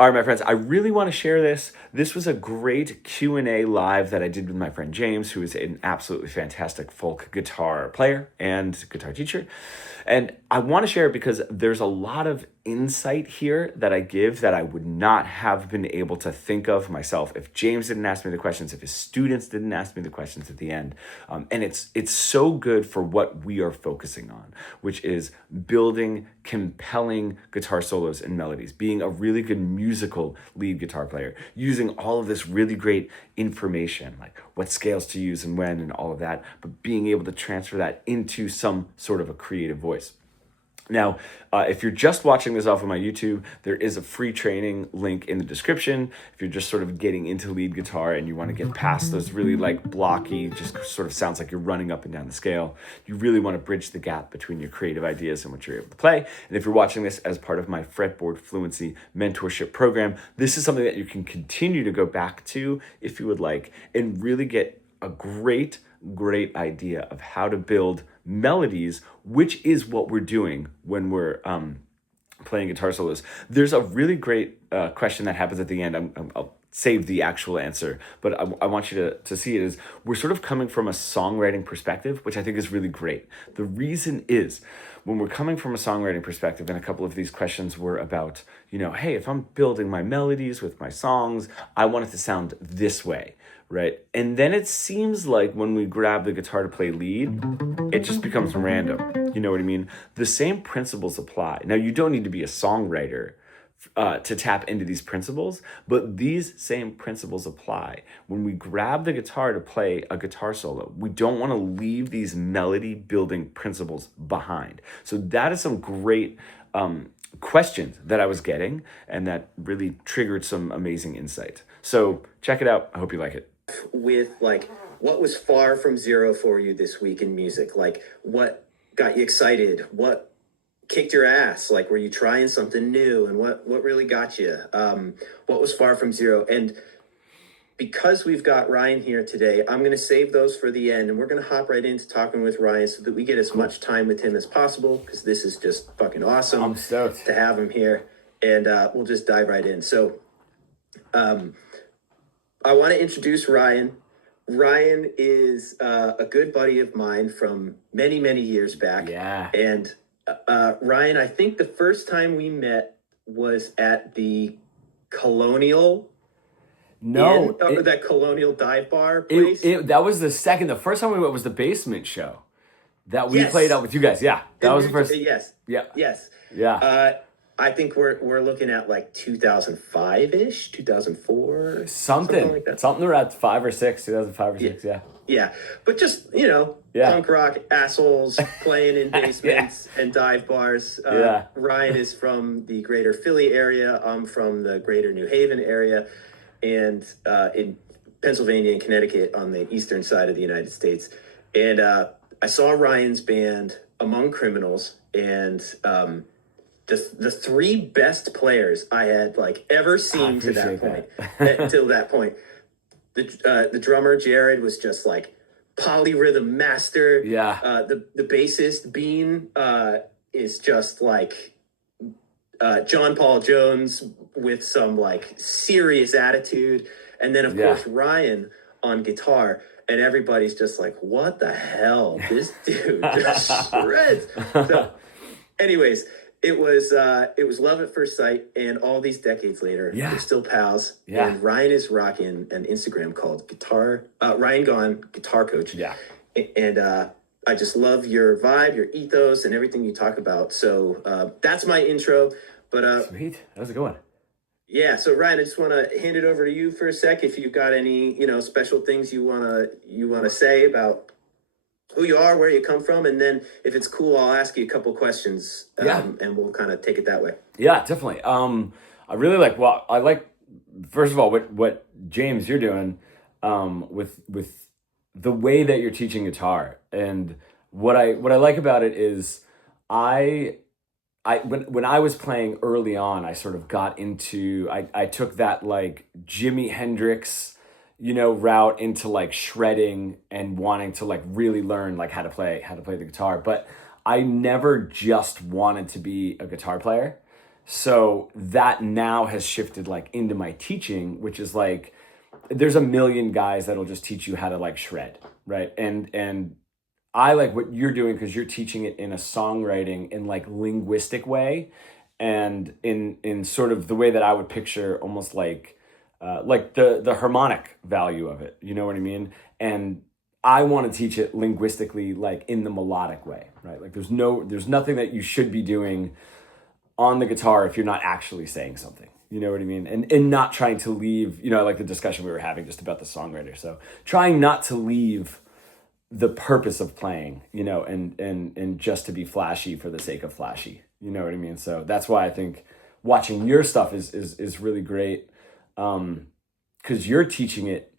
All right, my friends, I really want to share this. This was a great Q&A live that I did with my friend James, who is an absolutely fantastic folk guitar player and guitar teacher. And I want to share it because there's a lot of insight here that I give that I would not have been able to think of myself if James didn't ask me the questions, if his students didn't ask me the questions at the end. And it's so good for what we are focusing on, which is building compelling guitar solos and melodies, being a really good musical lead guitar player, using all of this really great information, like what scales to use and when and all of that, but being able to transfer that into some sort of a creative voice. Now, if you're just watching this off of my YouTube, there is a free training link in the description. If you're just sort of getting into lead guitar and you want to get past those really like blocky, just sort of sounds like you're running up and down the scale, you really want to bridge the gap between your creative ideas and what you're able to play. And if you're watching this as part of my Fretboard Fluency mentorship program, this is something that you can continue to go back to if you would like, and really get a great idea of how to build melodies, which is what we're doing when we're playing guitar solos. There's a really great question that happens at the end. I'll save the actual answer, but I want you to see it. Is we're sort of coming from a songwriting perspective, which I think is really great. The reason is, when we're coming from a songwriting perspective, and a couple of these questions were about, hey, if I'm building my melodies with my songs, I want it to sound this way, right? And then it seems like when we grab the guitar to play lead, it just becomes random. You know what I mean? The same principles apply. Now, you don't need to be a songwriter to tap into these principles, but these same principles apply. When we grab the guitar to play a guitar solo, we don't want to leave these melody building principles behind. So that is some great questions that I was getting, and that really triggered some amazing insight. So check it out. I hope you like it. With like, what was far from zero for you this week in music? Like, what got you excited? What kicked your ass? Like, were you trying something new? And what really got you? What was far from zero? And because we've got Ryan here today, I'm going to save those for the end, and we're going to hop right into talking with Ryan so that we get as much time with him as possible, because this is just fucking awesome. I'm stoked to have him here, and we'll just dive right in. So I want to introduce Ryan. Ryan is a good buddy of mine from many, many years back. Yeah. And Ryan, I think the first time we met was at the Colonial. That Colonial dive bar place. That was the second. The first time we went was the basement show that we played out with you guys. Yeah, that was the first. Yes. Yeah. Yes. Yeah. I think we're looking at like 2005-ish, 2004. Something like that. Something around 5 or 6, 2005 or 6, yeah. Yeah. But just, punk rock assholes playing in basements and dive bars. Ryan is from the greater Philly area. I'm from the greater New Haven area. And in Pennsylvania and Connecticut on the eastern side of the United States. And I saw Ryan's band, Among Criminals, and the three best players I had ever seen to that point. Until that point. The drummer, Jared, was just polyrhythm master. Yeah. The bassist, Bean, is just John Paul Jones with some serious attitude, and then of course Ryan on guitar, and everybody's just what the hell, this dude just shreds. So anyways, it was love at first sight, and all these decades later, we're still pals. And Ryan is rocking an Instagram called Ryan Gone Guitar Coach. And I just love your vibe, your ethos, and everything you talk about. So that's my intro. But sweet, that was a good one. Yeah, so Ryan, I just want to hand it over to you for a sec. If you've got any, special things you wanna say about who you are, where you come from, and then if it's cool, I'll ask you a couple questions, and we'll kind of take it that way. Yeah, definitely. I really like. First of all, what James you're doing, with the way that you're teaching guitar, and what I like about it is when I was playing early on, I sort of got into, I took that Jimi Hendrix, route into shredding and wanting to really learn how to play the guitar. But I never just wanted to be a guitar player. So that now has shifted like into my teaching, which is like, there's a million guys that'll just teach you how to like shred, right? And I like what you're doing because you're teaching it in a songwriting in like linguistic way, and in sort of the way that I would picture almost like the harmonic value of it. You know what I mean? And I want to teach it linguistically, like in the melodic way, right? Like there's nothing that you should be doing on the guitar if you're not actually saying something. You know what I mean? And not trying to leave, like the discussion we were having just about the songwriter. So trying not to leave the purpose of playing, and just to be flashy for the sake of flashy. You know what I mean? So that's why I think watching your stuff is really great. Because you're teaching it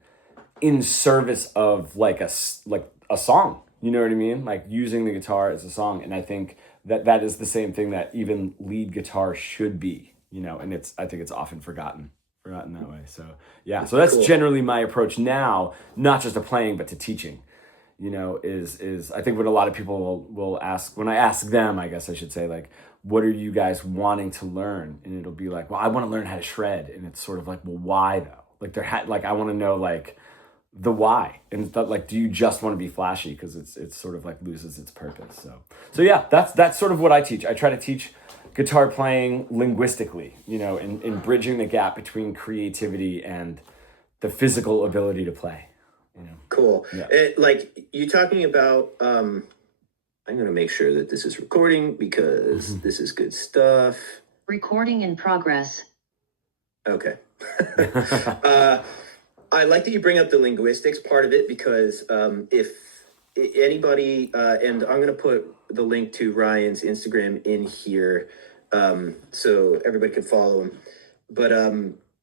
in service of like a song. You know what I mean? Like using the guitar as a song. And I think that is the same thing that even lead guitar should be, and I think it's often forgotten that way. So yeah, so that's cool. Generally my approach now, not just to playing, but to teaching, is I think what a lot of people will ask when I ask them, I guess I should say, like, what are you guys wanting to learn? And it'll be like, well, I want to learn how to shred. And it's sort of like, well, why though? Like I want to know like the why. And it's not like, do you just want to be flashy? Because it's sort of like loses its purpose. So yeah, that's sort of what I teach. I try to teach guitar playing linguistically, in bridging the gap between creativity and the physical ability to play. Cool. Yeah. Like you talking about, I'm going to make sure that this is recording because this is good stuff. Recording in progress. Okay. I like that you bring up the linguistics part of it because if anybody, and I'm going to put the link to Ryan's Instagram in here so everybody can follow him. But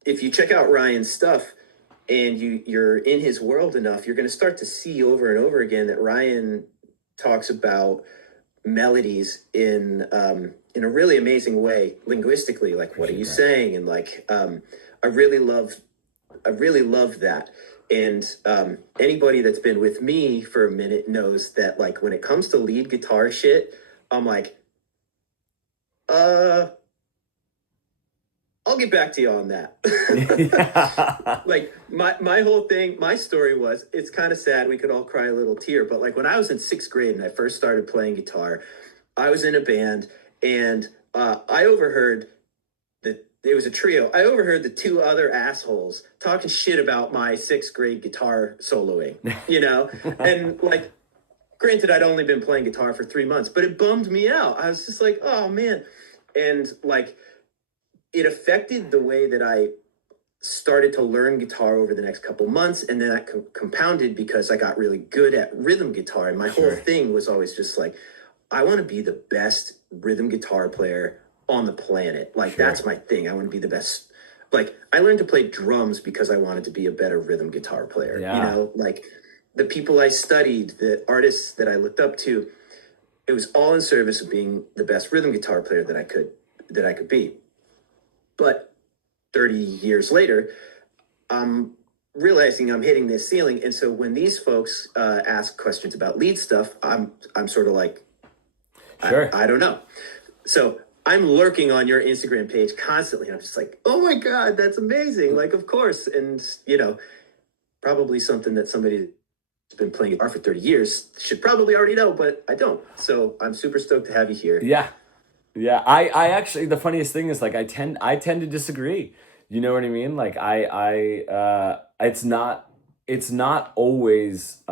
if you check out Ryan's stuff and you're in his world enough, you're going to start to see over and over again that Ryan talks about melodies in a really amazing way linguistically. Like, what are you saying? And like, I really love that. And anybody that's been with me for a minute knows that like when it comes to lead guitar shit, I'm like, I'll get back to you on that. Like my whole thing, my story was, it's kind of sad. We could all cry a little tear. But like when I was in 6th grade and I first started playing guitar, I was in a band and I overheard it was a trio. I overheard the 2 other assholes talking shit about my 6th grade guitar soloing, and like, granted, I'd only been playing guitar for 3 months, but it bummed me out. I was just like, oh man. And like, it affected the way that I started to learn guitar over the next couple months. And then that compounded because I got really good at rhythm guitar. And my whole thing was always just like, I want to be the best rhythm guitar player on the planet. Like, that's my thing. I want to be the best. Like, I learned to play drums because I wanted to be a better rhythm guitar player. Like the people I studied, the artists that I looked up to, it was all in service of being the best rhythm guitar player that I could be. But 30 years later, I'm realizing I'm hitting this ceiling. And so when these folks ask questions about lead stuff, I'm sort of like, I don't know. So I'm lurking on your Instagram page constantly. I'm just like, oh my God, that's amazing. Like, of course. And, probably something that somebody who's been playing guitar for 30 years should probably already know, but I don't. So I'm super stoked to have you here. Yeah. Yeah. I actually, the funniest thing is like, I tend to disagree. You know what I mean? Like it's not always,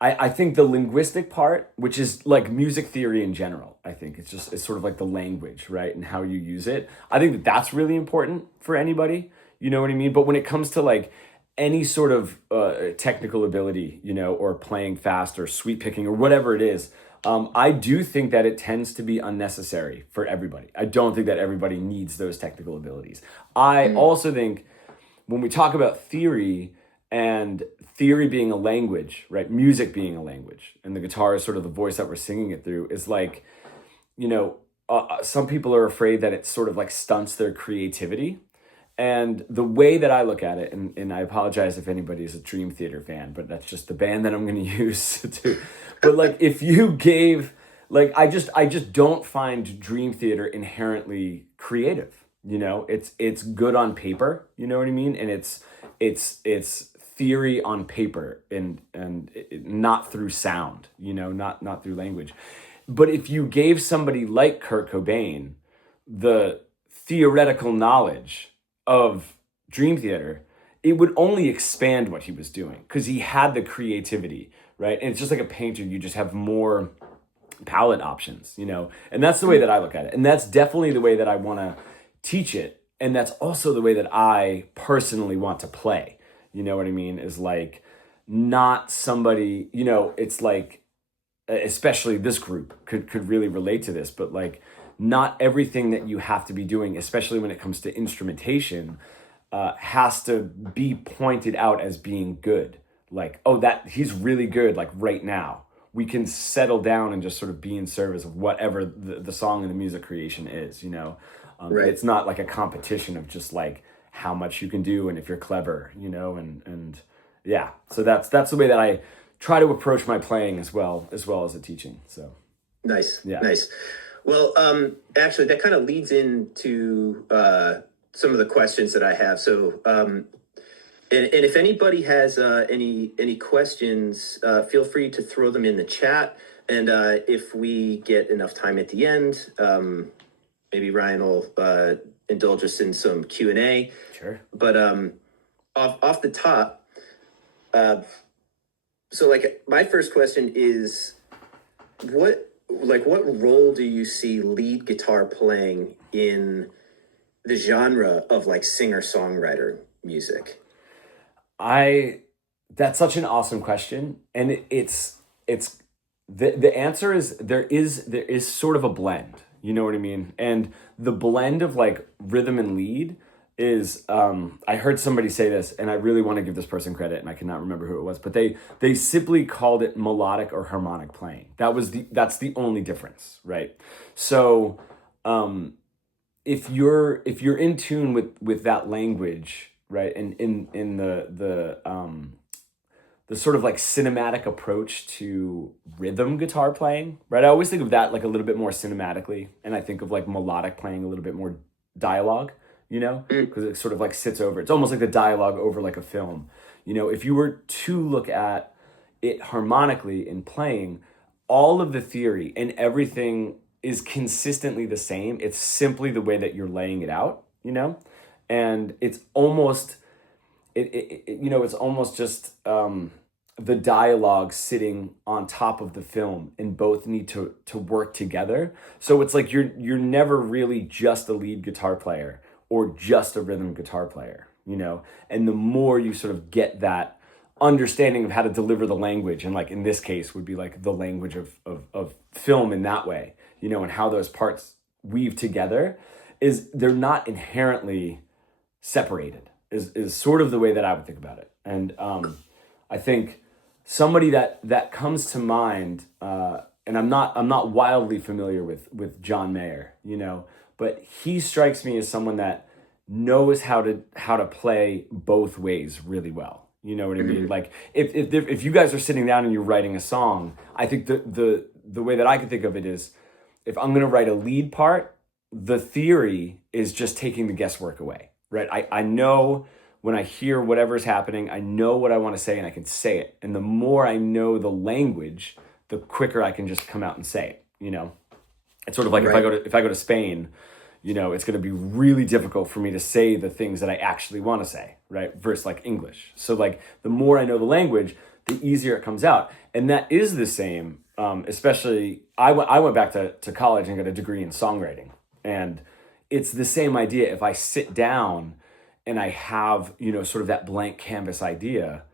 I think the linguistic part, which is like music theory in general, I think it's sort of like the language, right? And how you use it. I think that's really important for anybody, you know what I mean? But when it comes to like any sort of technical ability, or playing fast or sweep picking or whatever it is, I do think that it tends to be unnecessary for everybody. I don't think that everybody needs those technical abilities. I also think when we talk about theory, and theory being a language, right? Music being a language, and the guitar is sort of the voice that we're singing it through, is like, some people are afraid that it sort of like stunts their creativity. And the way that I look at it, and I apologize if anybody is a Dream Theater fan, but that's just the band that I'm going to use to. But like, if you gave Like I just don't find Dream Theater inherently creative. You know, it's good on paper, you know what I mean? And it's theory on paper and not through sound, you know, not through language. But if you gave somebody like Kurt Cobain the theoretical knowledge of Dream Theater, it would only expand what he was doing because he had the creativity, right? And it's just like a painter, you just have more palette options, you know? And that's the way that I look at it. And that's definitely the way that I want to teach it. And that's also the way that I personally want to play. You know what I mean? Is like not somebody, you know, it's like, especially this group could really relate to this, but like not everything that you have to be doing, especially when it comes to instrumentation, has to be pointed out as being good. Like, oh, that he's really good, like right now. We can settle down and just sort of be in service of whatever the song and the music creation is, you know? Right. It's not like a competition of just like how much you can do and if you're clever, you know? And yeah, so that's the way that I try to approach my playing as well as the teaching. So nice. Yeah. Nice. Well, actually, that kind of leads into some of the questions that I have. So, and if anybody has any questions, feel free to throw them in the chat. And if we get enough time at the end, maybe Ryan will indulge us in some Q&A. Sure. But off the top, so like my first question is, what role do you see lead guitar playing in the genre of like singer-songwriter music? That's such an awesome question. And it's the answer is there is sort of a blend, you know what I mean? And the blend of like rhythm and lead is, I heard somebody say this and I really want to give this person credit and I cannot remember who it was, but they simply called it melodic or harmonic playing. That's the only difference, right? So, if you're in tune with that language, right, and in the sort of like cinematic approach to rhythm guitar playing, right? I always think of that like a little bit more cinematically, and I think of like melodic playing a little bit more dialogue, you know, because it sort of like sits over. It's almost like the dialogue over like a film. You know, if you were to look at it harmonically in playing, all of the theory and everything is consistently the same. It's simply the way that you're laying it out, you know? And it's almost, it's almost just the dialogue sitting on top of the film and both need to work together. So it's like you're never really just a lead guitar player or just a rhythm guitar player, you know? And the more you sort of get that understanding of how to deliver the language, and like in this case would be like the language of film in that way, you know, and how those parts weave together, is they're not inherently separated is sort of the way that I would think about it. And I think somebody that comes to mind, and I'm not wildly familiar with John Mayer, you know, but he strikes me as someone that knows how to play both ways really well. You know what I mean? Like if you guys are sitting down and you're writing a song, I think the way that I can think of it is, if I'm going to write a lead part, the theory is just taking the guesswork away, right? I know when I hear whatever's happening, I know what I want to say and I can say it. And the more I know the language, the quicker I can just come out and say it, you know? It's sort of like, right, if I go to Spain, you know, it's going to be really difficult for me to say the things that I actually want to say, right? Versus like English. So like the more I know the language, the easier it comes out. And that is the same, especially I went back to college and got a degree in songwriting. And it's the same idea. If I sit down and I have, you know, sort of that blank canvas idea,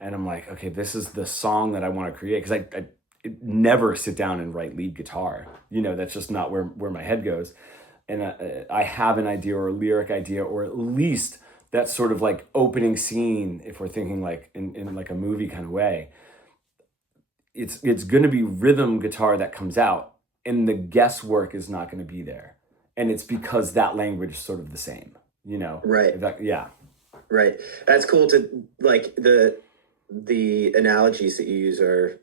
and I'm like, okay, this is the song that I want to create. Because I never sit down and write lead guitar. You know, that's just not where my head goes. And I have an idea or a lyric idea, or at least that sort of like opening scene, if we're thinking like in like a movie kind of way, it's going to be rhythm guitar that comes out, and the guesswork is not going to be there. And it's because that language is sort of the same, you know? Right. Yeah. Right. That's cool to like the analogies that you use are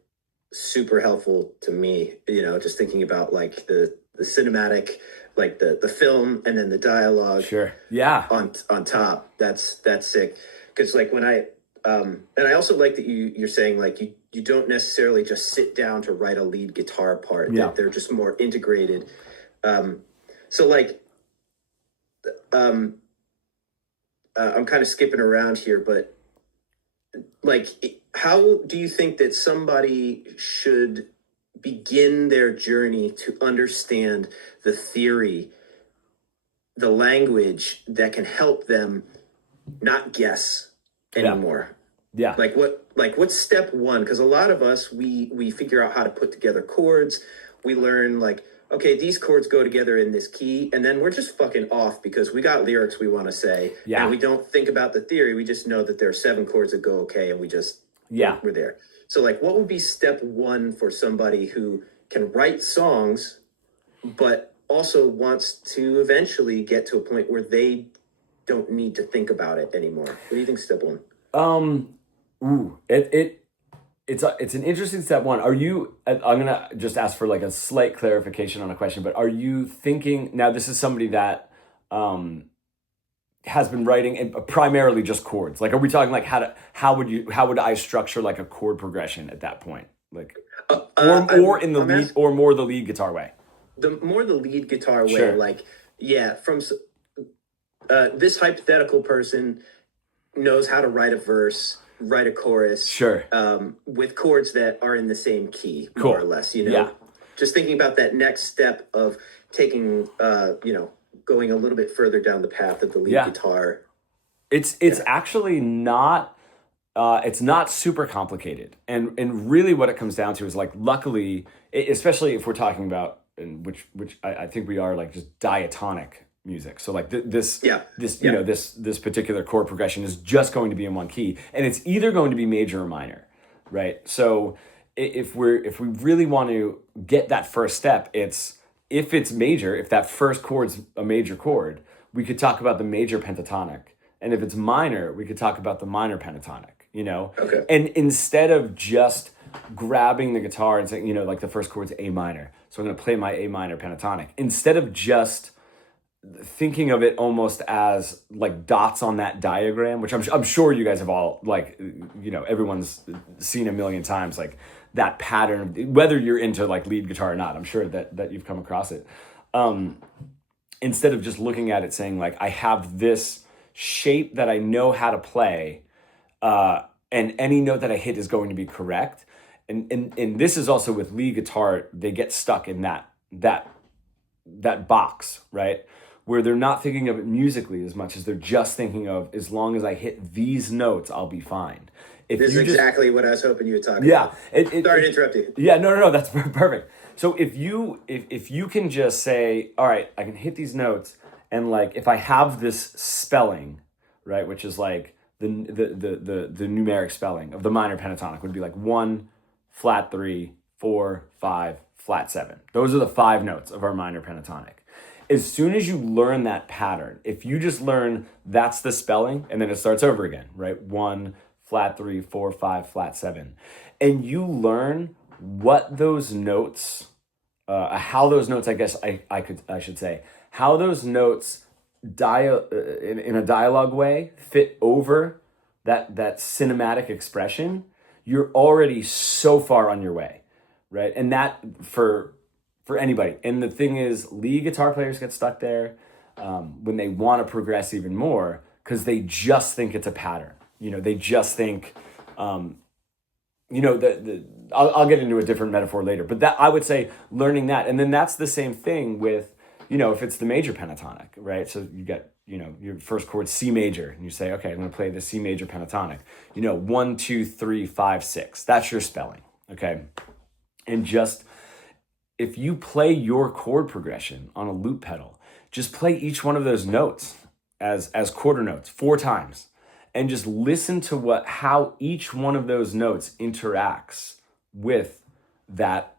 super helpful to me, just thinking about like the cinematic, like the film and then the dialogue Sure. Yeah. on top. That's sick. Because like when and I also like that you're saying like you don't necessarily just sit down to write a lead guitar part. Yeah. They're just more integrated. So like I'm kind of skipping around here, but like, how do you think that somebody should begin their journey to understand the theory, the language that can help them not guess anymore? Yeah. What's step one? Because a lot of us, we figure out how to put together chords. We learn like, okay, these chords go together in this key, and then we're just fucking off because we got lyrics we want to say, and we don't think about the theory. We just know that there are 7 chords that go okay, and we're there. So like, what would be step one for somebody who can write songs, but also wants to eventually get to a point where they don't need to think about it anymore? What do you think step one? It's an interesting step one. Are you, I'm going to just ask for like a slight clarification on a question, but are you thinking, now this is somebody that has been writing primarily just chords. Like, are we talking like how would I structure like a chord progression at that point? Like, or in the lead, or more the lead guitar way? The more the lead guitar way, sure. Like, yeah, from this hypothetical person knows how to write a verse, write a chorus, sure, with chords that are in the same key, cool. more or less, Yeah. Just thinking about that next step of taking, going a little bit further down the path of the lead guitar. It's actually not, it's not super complicated. And really what it comes down to is like, luckily, especially if we're talking about, and which I think we are, like just diatonic music. So like this particular chord progression is just going to be in one key, and it's either going to be major or minor, right? So if we really want to get that first step, if it's major, if that first chord's a major chord, we could talk about the major pentatonic, and if it's minor, we could talk about the minor pentatonic. Okay. And instead of just grabbing the guitar and saying, like the first chord's A minor, so I'm going to play my A minor pentatonic, instead of just thinking of it almost as like dots on that diagram, which I'm sure you guys have all, like, everyone's seen a million times, like that pattern, whether you're into like lead guitar or not. I'm sure that you've come across it. Instead of just looking at it saying like, I have this shape that I know how to play, and any note that I hit is going to be correct. And this is also with lead guitar, they get stuck in that box, right? Where they're not thinking of it musically as much as they're just thinking of, as long as I hit these notes, I'll be fine. This is exactly what I was hoping you would talk about. Yeah. Sorry to interrupt you. Yeah, no, that's perfect. So if you can just say, all right, I can hit these notes, and like if I have this spelling, right, which is like the numeric spelling of the minor pentatonic would be like 1, flat 3, 4, 5, flat 7. Those are the 5 notes of our minor pentatonic. As soon as you learn that pattern, if you just learn that's the spelling, and then it starts over again, right? 1, flat 3, 4, 5, flat 7. And you learn what those notes, how those notes, I guess I should say, how those notes in a dialogue way fit over that cinematic expression, you're already so far on your way, right? And that for anybody. And the thing is, lead guitar players get stuck there when they want to progress even more, because they just think it's a pattern. They just think, I'll get into a different metaphor later, but that, I would say, learning that. And then that's the same thing with, if it's the major pentatonic, right? So you get, your first chord C major, and you say, okay, I'm going to play the C major pentatonic. 1, 2, 3, 5, 6. That's your spelling, okay? And just, if you play your chord progression on a loop pedal, just play each one of those notes as quarter notes 4 times, and just listen to how each one of those notes interacts with that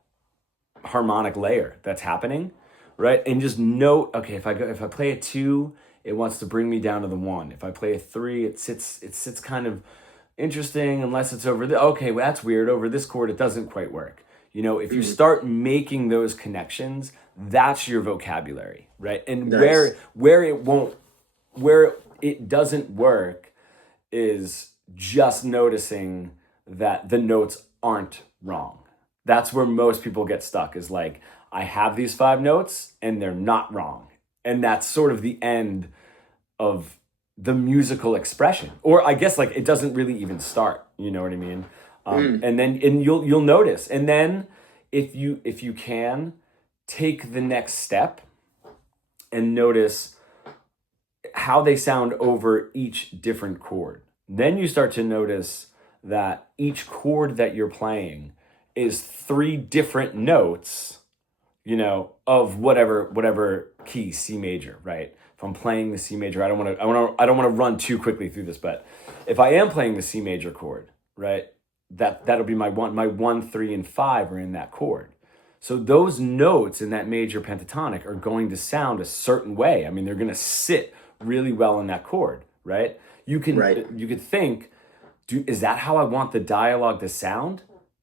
harmonic layer that's happening, right? And just note, okay, if I play a 2, it wants to bring me down to the 1. If I play a 3, it sits kind of interesting, unless it's over okay, well, that's weird. Over this chord, it doesn't quite work. If you start making those connections, that's your vocabulary, right? And Nice. where it doesn't work is just noticing that the notes aren't wrong. That's where most people get stuck, is like, I have these 5 notes and they're not wrong. And that's sort of the end of the musical expression. Or I guess like it doesn't really even start, you know what I mean? And you'll notice. And then if you can take the next step and notice how they sound over each different chord, then you start to notice that each chord that you're playing is 3 different notes, of whatever key, C major, right? If I'm playing the C major, I don't want to run too quickly through this, but if I am playing the C major chord, right, that'll be my 1, 3, and 5 are in that chord. So those notes in that major pentatonic are going to sound a certain way. I mean, they're going to sit really well in that chord, right? You could think, is that how I want the dialogue to sound?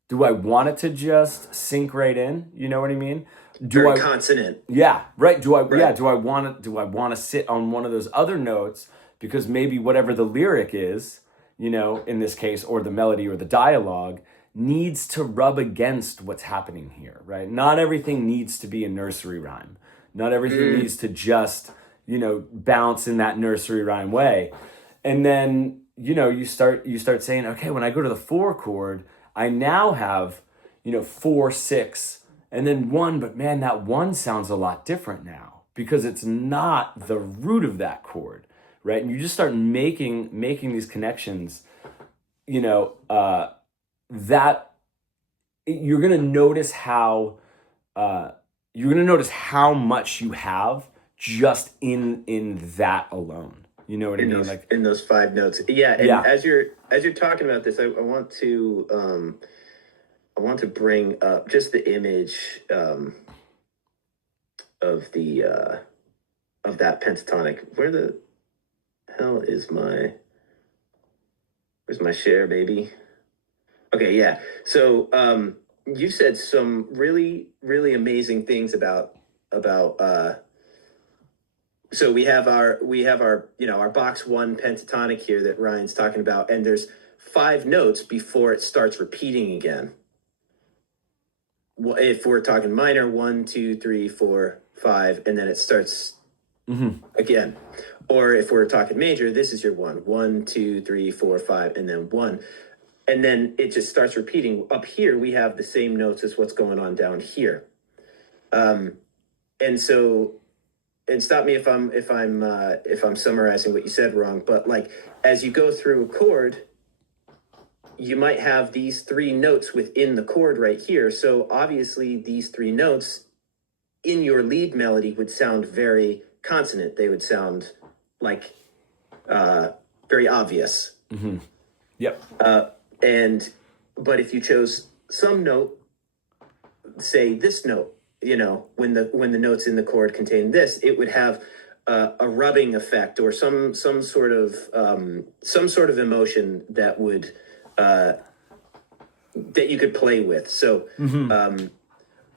Do I want it to just sink right in? You know what I mean? Very consonant. Yeah, right. Do I want to sit on one of those other notes because maybe whatever the lyric is, in this case, or the melody or the dialogue, needs to rub against what's happening here, right? Not everything needs to be a nursery rhyme. Not everything needs to just, bounce in that nursery rhyme way. And then, you start saying, okay, when I go to the 4 chord, I now have, 4, 6, and then 1, but man, that 1 sounds a lot different now because it's not the root of that chord, right? And you just start making these connections, that you're gonna notice how much you have just in that alone. You know what I mean? Like in those 5 notes. Yeah. And as you're talking about this, I want to bring up just the image of that pentatonic. Where the hell is where's my share, baby? Okay, yeah. So you said some really, really amazing things about so we have our our box 1 pentatonic here that Ryan's talking about, and there's 5 notes before it starts repeating again. If we're talking minor, 1, 2, 3, 4, 5, and then it starts again. Or if we're talking major, this is your 1, 1, 2, 3, 4, 5, and then 1. And then it just starts repeating. Up here, we have the same notes as what's going on down here. And so, and stop me if I'm summarizing what you said wrong, but like as you go through a chord, you might have these 3 notes within the chord right here. So obviously these 3 notes in your lead melody would sound very consonant. They would sound like very obvious. Mm-hmm. Yep. But if you chose some note, say this note, when the notes in the chord contain this, it would have a rubbing effect or some sort of emotion that would that you could play with. So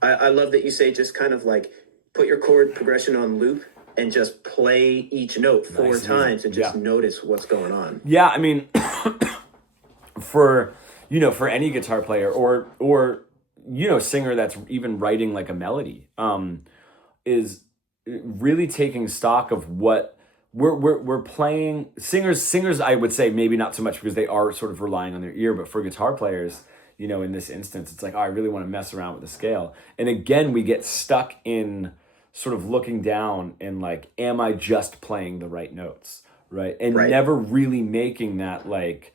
I love that you say just kind of like put your chord progression on loop and just play each note 4 times and just notice what's going on. Yeah, I mean, for any guitar player or singer that's even writing like a melody, is really taking stock of what we're playing. Singers I would say maybe not so much because they are sort of relying on their ear, but for guitar players, in this instance, it's like, oh, I really want to mess around with the scale. And again, we get stuck in sort of looking down and like, am I just playing the right notes, right? And never really making that like,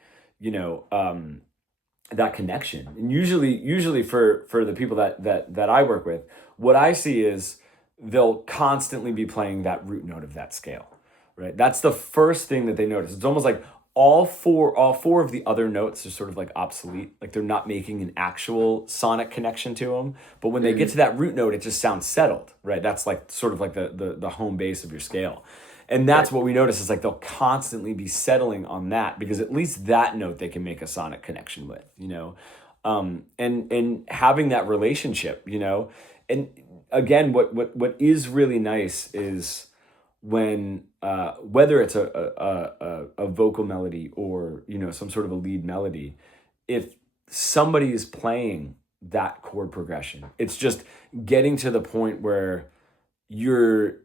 that connection. And usually for the people that I work with, what I see is they'll constantly be playing that root note of that scale, right? That's the first thing that they notice. It's almost like all four of the other notes are sort of like obsolete. Like they're not making an actual sonic connection to them. But when they get to that root note, it just sounds settled, right? That's like sort of like the home base of your scale. And that's what we notice is like they'll constantly be settling on that because at least that note they can make a sonic connection with, and having that relationship, and again, what is really nice is when whether it's a vocal melody or some sort of a lead melody, if somebody is playing that chord progression, it's just getting to the point where you're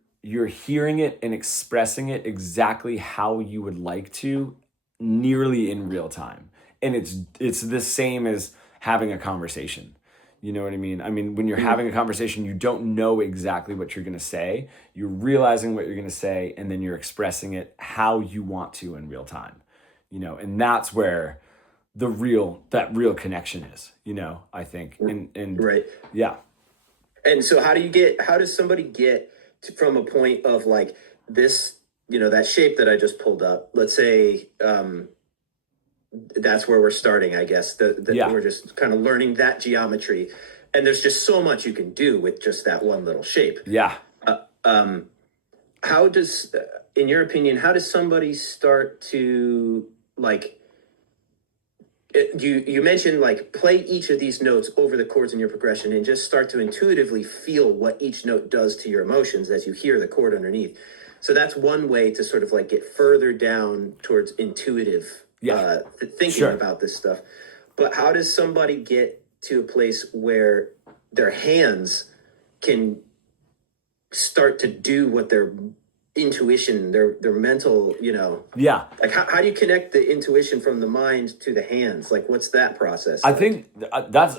hearing it and expressing it exactly how you would like to, nearly in real time. And it's the same as having a conversation. You know what I mean? I mean, when you're having a conversation, you don't know exactly what you're going to say. You're realizing what you're going to say, and then you're expressing it how you want to in real time. And that's where that real connection is, I think. And right. Yeah. And so how does somebody get from a point of like this, that shape that I just pulled up, let's say, that's where we're starting, I guess, we're just kind of learning that geometry, and there's just so much you can do with just that one little shape. Yeah. How does, in your opinion, how does somebody start to like, you mentioned like play each of these notes over the chords in your progression and just start to intuitively feel what each note does to your emotions as you hear the chord underneath. So that's one way to sort of like get further down towards intuitive thinking about this stuff. But how does somebody get to a place where their hands can start to do what their intuition, their mental, like how do you connect the intuition from the mind to the hands? Like, what's that process? I think that's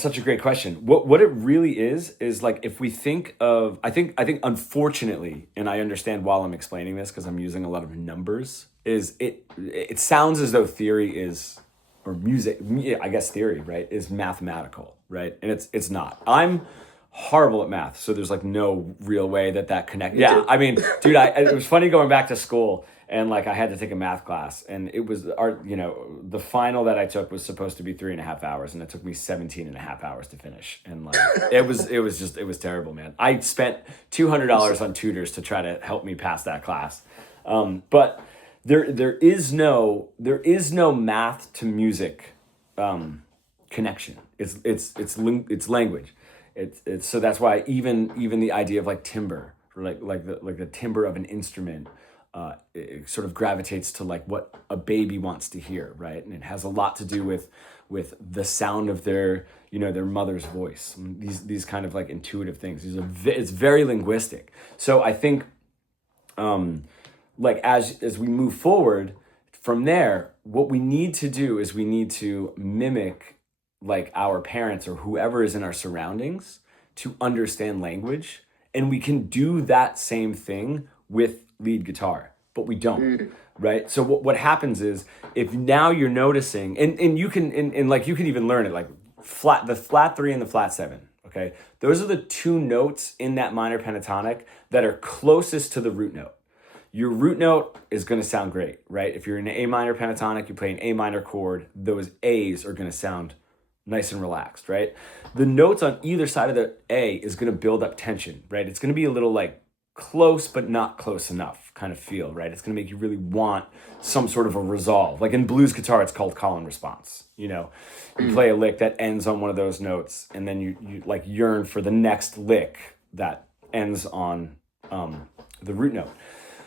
such a great question. What it really is like, if we think of, I think unfortunately, and I understand while I'm explaining this because I'm using a lot of numbers, is it sounds as though theory is, or music, I guess theory, right, is mathematical, right? And it's not. I'm horrible at math, so there's like no real way that connects. Yeah, I mean, dude, it was funny going back to school and like I had to take a math class, and it was the final that I took was supposed to be 3.5 hours, and it took me 17.5 hours to finish. And like it was terrible, man. I spent $200 on tutors to try to help me pass that class, but there is no math to music connection. It's language. It's so that's why even the idea of like timbre, or like the timbre of an instrument, it sort of gravitates to like what a baby wants to hear, right? And it has a lot to do with the sound of their mother's voice. These kind of like intuitive things. It's very linguistic. So I think like as we move forward from there, what we need to do is we need to mimic like our parents or whoever is in our surroundings to understand language. And we can do that same thing with lead guitar, but we don't, right? So what happens is, if now you're noticing, and you can, and like you can even learn it, like the flat 3 and the flat 7, okay? Those are the two notes in that minor pentatonic that are closest to the root note. Your root note is going to sound great, right? If you're in an A minor pentatonic, you play an A minor chord, those A's are going to sound nice and relaxed, right? The notes on either side of the A is going to build up tension, right? It's going to be a little like close but not close enough kind of feel, right? It's going to make you really want some sort of a resolve. Like in blues guitar, it's called call and response. You play a lick that ends on one of those notes, and then you like yearn for the next lick that ends on the root note.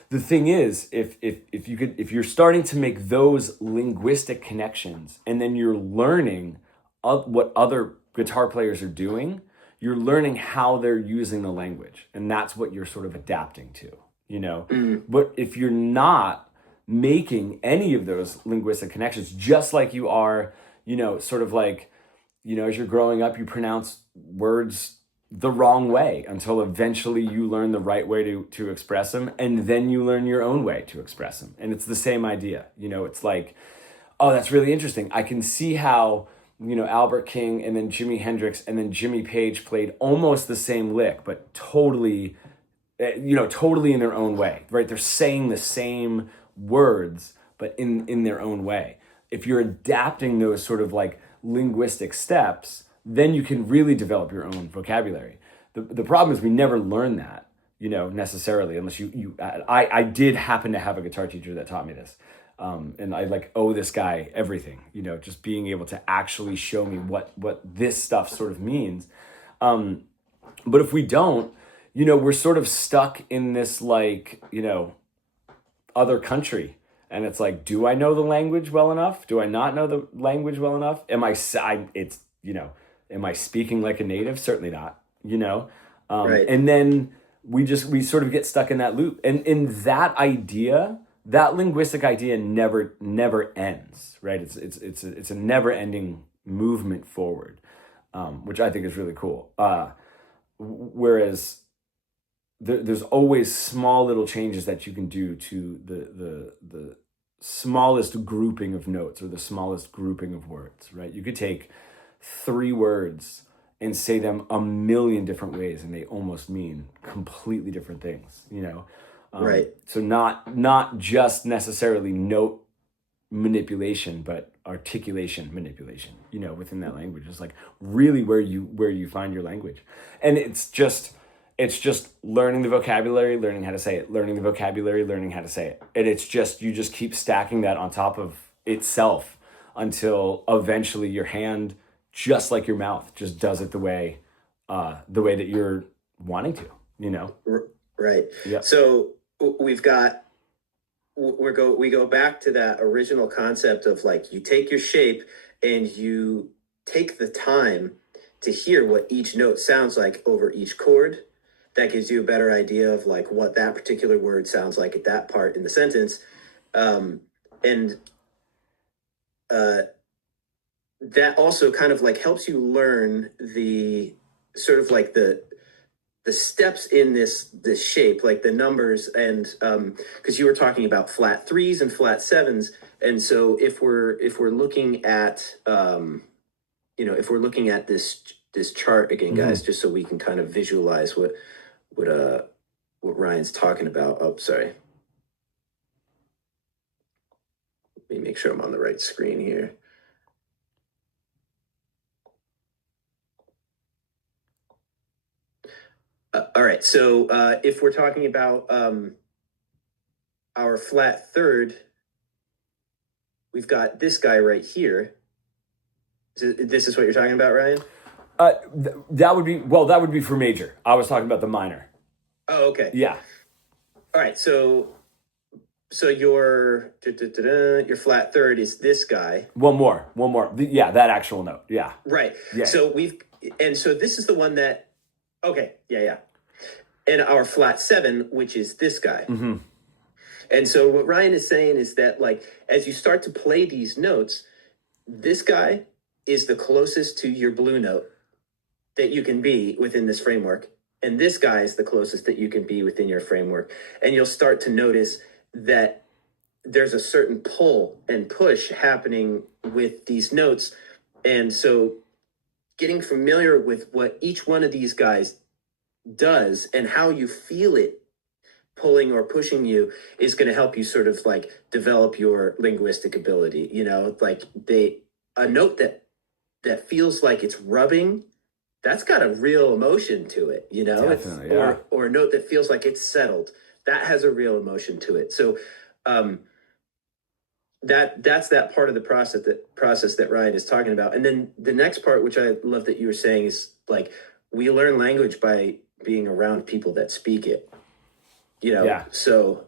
The thing is, if you're starting to make those linguistic connections, and then you're learning what other guitar players are doing, you're learning how they're using the language, and that's what you're sort of adapting to, But if you're not making any of those linguistic connections, just like you are, sort of like, as you're growing up, you pronounce words the wrong way until eventually you learn the right way to express them, and then you learn your own way to express them. And it's the same idea. It's like, oh, that's really interesting. I can see how Albert King and then Jimi Hendrix and then Jimmy Page played almost the same lick, but totally in their own way, right? They're saying the same words, but in their own way. If you're adapting those sort of like linguistic steps, then you can really develop your own vocabulary. The problem is we never learn that, necessarily, unless I did happen to have a guitar teacher that taught me this. And I like owe this guy everything, just being able to actually show me what this stuff sort of means. But if we don't, we're sort of stuck in this like, other country. And it's like, do I know the language well enough? Do I not know the language well enough? Am I speaking like a native? Certainly not, Right. And then we sort of get stuck in that loop. And in that linguistic idea never ends, right? It's a never ending movement forward, which I think is really cool. Whereas there's always small little changes that you can do to the smallest grouping of notes or the smallest grouping of words, right? You could take 3 words and say them a million different ways, and they almost mean completely different things, Right. So not just necessarily note manipulation, but articulation manipulation, within that language. It's like really where you find your language. And it's just learning the vocabulary, learning how to say it, learning the vocabulary, learning how to say it. And it's just, you just keep stacking that on top of itself until eventually your hand, just like your mouth, just does it the way that you're wanting to, Right. Yeah. So we go back to that original concept of like, you take your shape and you take the time to hear what each note sounds like over each chord. That gives you a better idea of like what that particular word sounds like at that part in the sentence. That also kind of like helps you learn the sort of like the steps in this shape, like the numbers, and because you were talking about flat 3s and flat 7s, and so if we're looking at if we're looking at this chart again, guys, just so we can kind of visualize what Ryan's talking about. Oh, sorry. Let me make sure I'm on the right screen here. All right, so if we're talking about our flat 3rd, we've got this guy right here. This is what you're talking about, Ryan? That would be for major. I was talking about the minor. Oh, okay. Yeah. All right, so your flat 3rd is this guy. One more. That actual note. Yeah. Right. Yeah. So this is the one that. Okay. Yeah. And our flat 7, which is this guy. Mm-hmm. And so what Ryan is saying is that, like, as you start to play these notes, this guy is the closest to your blue note that you can be within this framework. And this guy is the closest that you can be within your framework. And you'll start to notice that there's a certain pull and push happening with these notes. And so getting familiar with what each one of these guys does and how you feel it pulling or pushing you is going to help you sort of like develop your linguistic ability. Like a note that feels like it's rubbing, that's got a real emotion to it, Definitely, yeah. or a note that feels like it's settled, that has a real emotion to it. So that's that part of the process that Ryan is talking about. And then the next part, which I love that you were saying, is like, we learn language by being around people that speak it, Yeah. So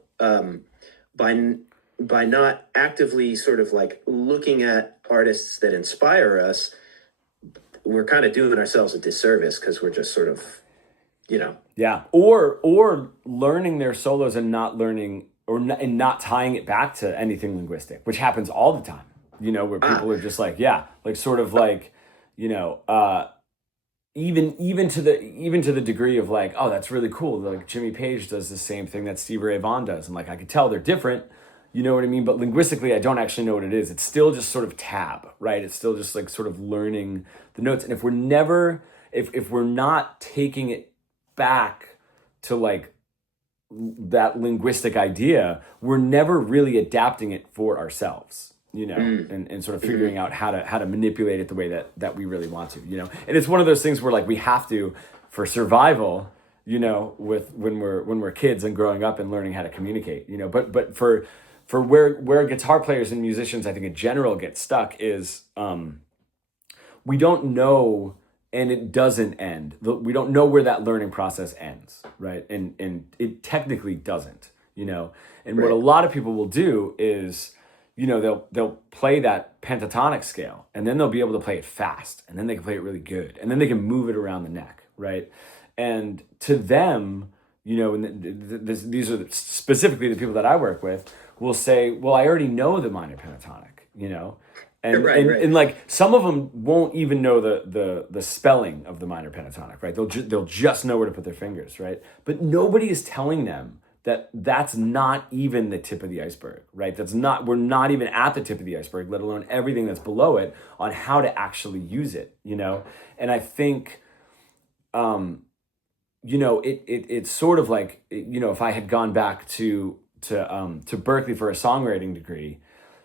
by not actively sort of like looking at artists that inspire us, we're kind of doing ourselves a disservice, because we're just sort of, Yeah. Or learning their solos and not learning and not tying it back to anything linguistic, which happens all the time, where people are just like, sort of like, even to the degree of like, oh, that's really cool. Like Jimmy Page does the same thing that Stevie Ray Vaughan does. And like, I could tell they're different, you know what I mean? But linguistically, I don't actually know what it is. It's still just sort of tab, right? It's still just like sort of learning the notes. And if we're not taking it back to like that linguistic idea, we're never really adapting it for ourselves, and sort of figuring out how to manipulate it the way that we really want to, And it's one of those things where like we have to, for survival, with when we're kids and growing up and learning how to communicate, but for where guitar players and musicians, I think in general, get stuck is, we don't know, and it doesn't end. We don't know where that learning process ends, right? And it technically doesn't, And what a lot of people will do is, they'll play that pentatonic scale, and then they'll be able to play it fast, and then they can play it really good, and then they can move it around the neck, right? And to them, and these are specifically the people that I work with, will say, well, I already know the minor pentatonic, And, Right. and like some of them won't even know the spelling of the minor pentatonic, right? They'll just know where to put their fingers, right? But nobody is telling them that that's not even the tip of the iceberg, right? We're not even at the tip of the iceberg, let alone everything that's below it on how to actually use it, And I think, it's sort of like, if I had gone back to Berkeley for a songwriting degree,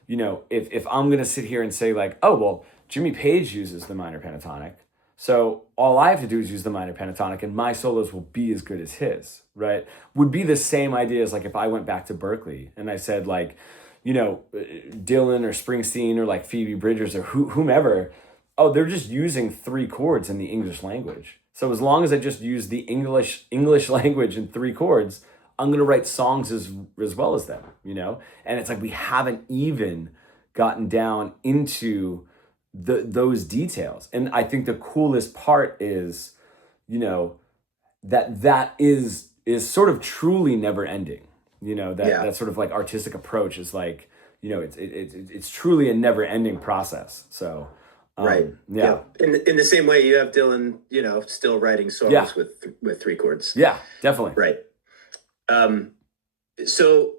if I'm going to sit here and say like, oh, well, Jimmy Page uses the minor pentatonic, so all I have to do is use the minor pentatonic and my solos will be as good as his, right? Would be the same idea as like if I went back to Berkeley and I said like, Dylan or Springsteen or like Phoebe Bridgers or whomever, oh, they're just using 3 chords in the English language. So as long as I just use the English language in 3 chords, I'm going to write songs as well as them, And it's like we haven't even gotten down into those details. And I think the coolest part is, that is sort of truly never ending. That sort of like artistic approach is like, it's truly a never ending process. So right. Yeah. In the same way you have Dylan, still writing songs with 3 chords. Yeah, definitely. Right. So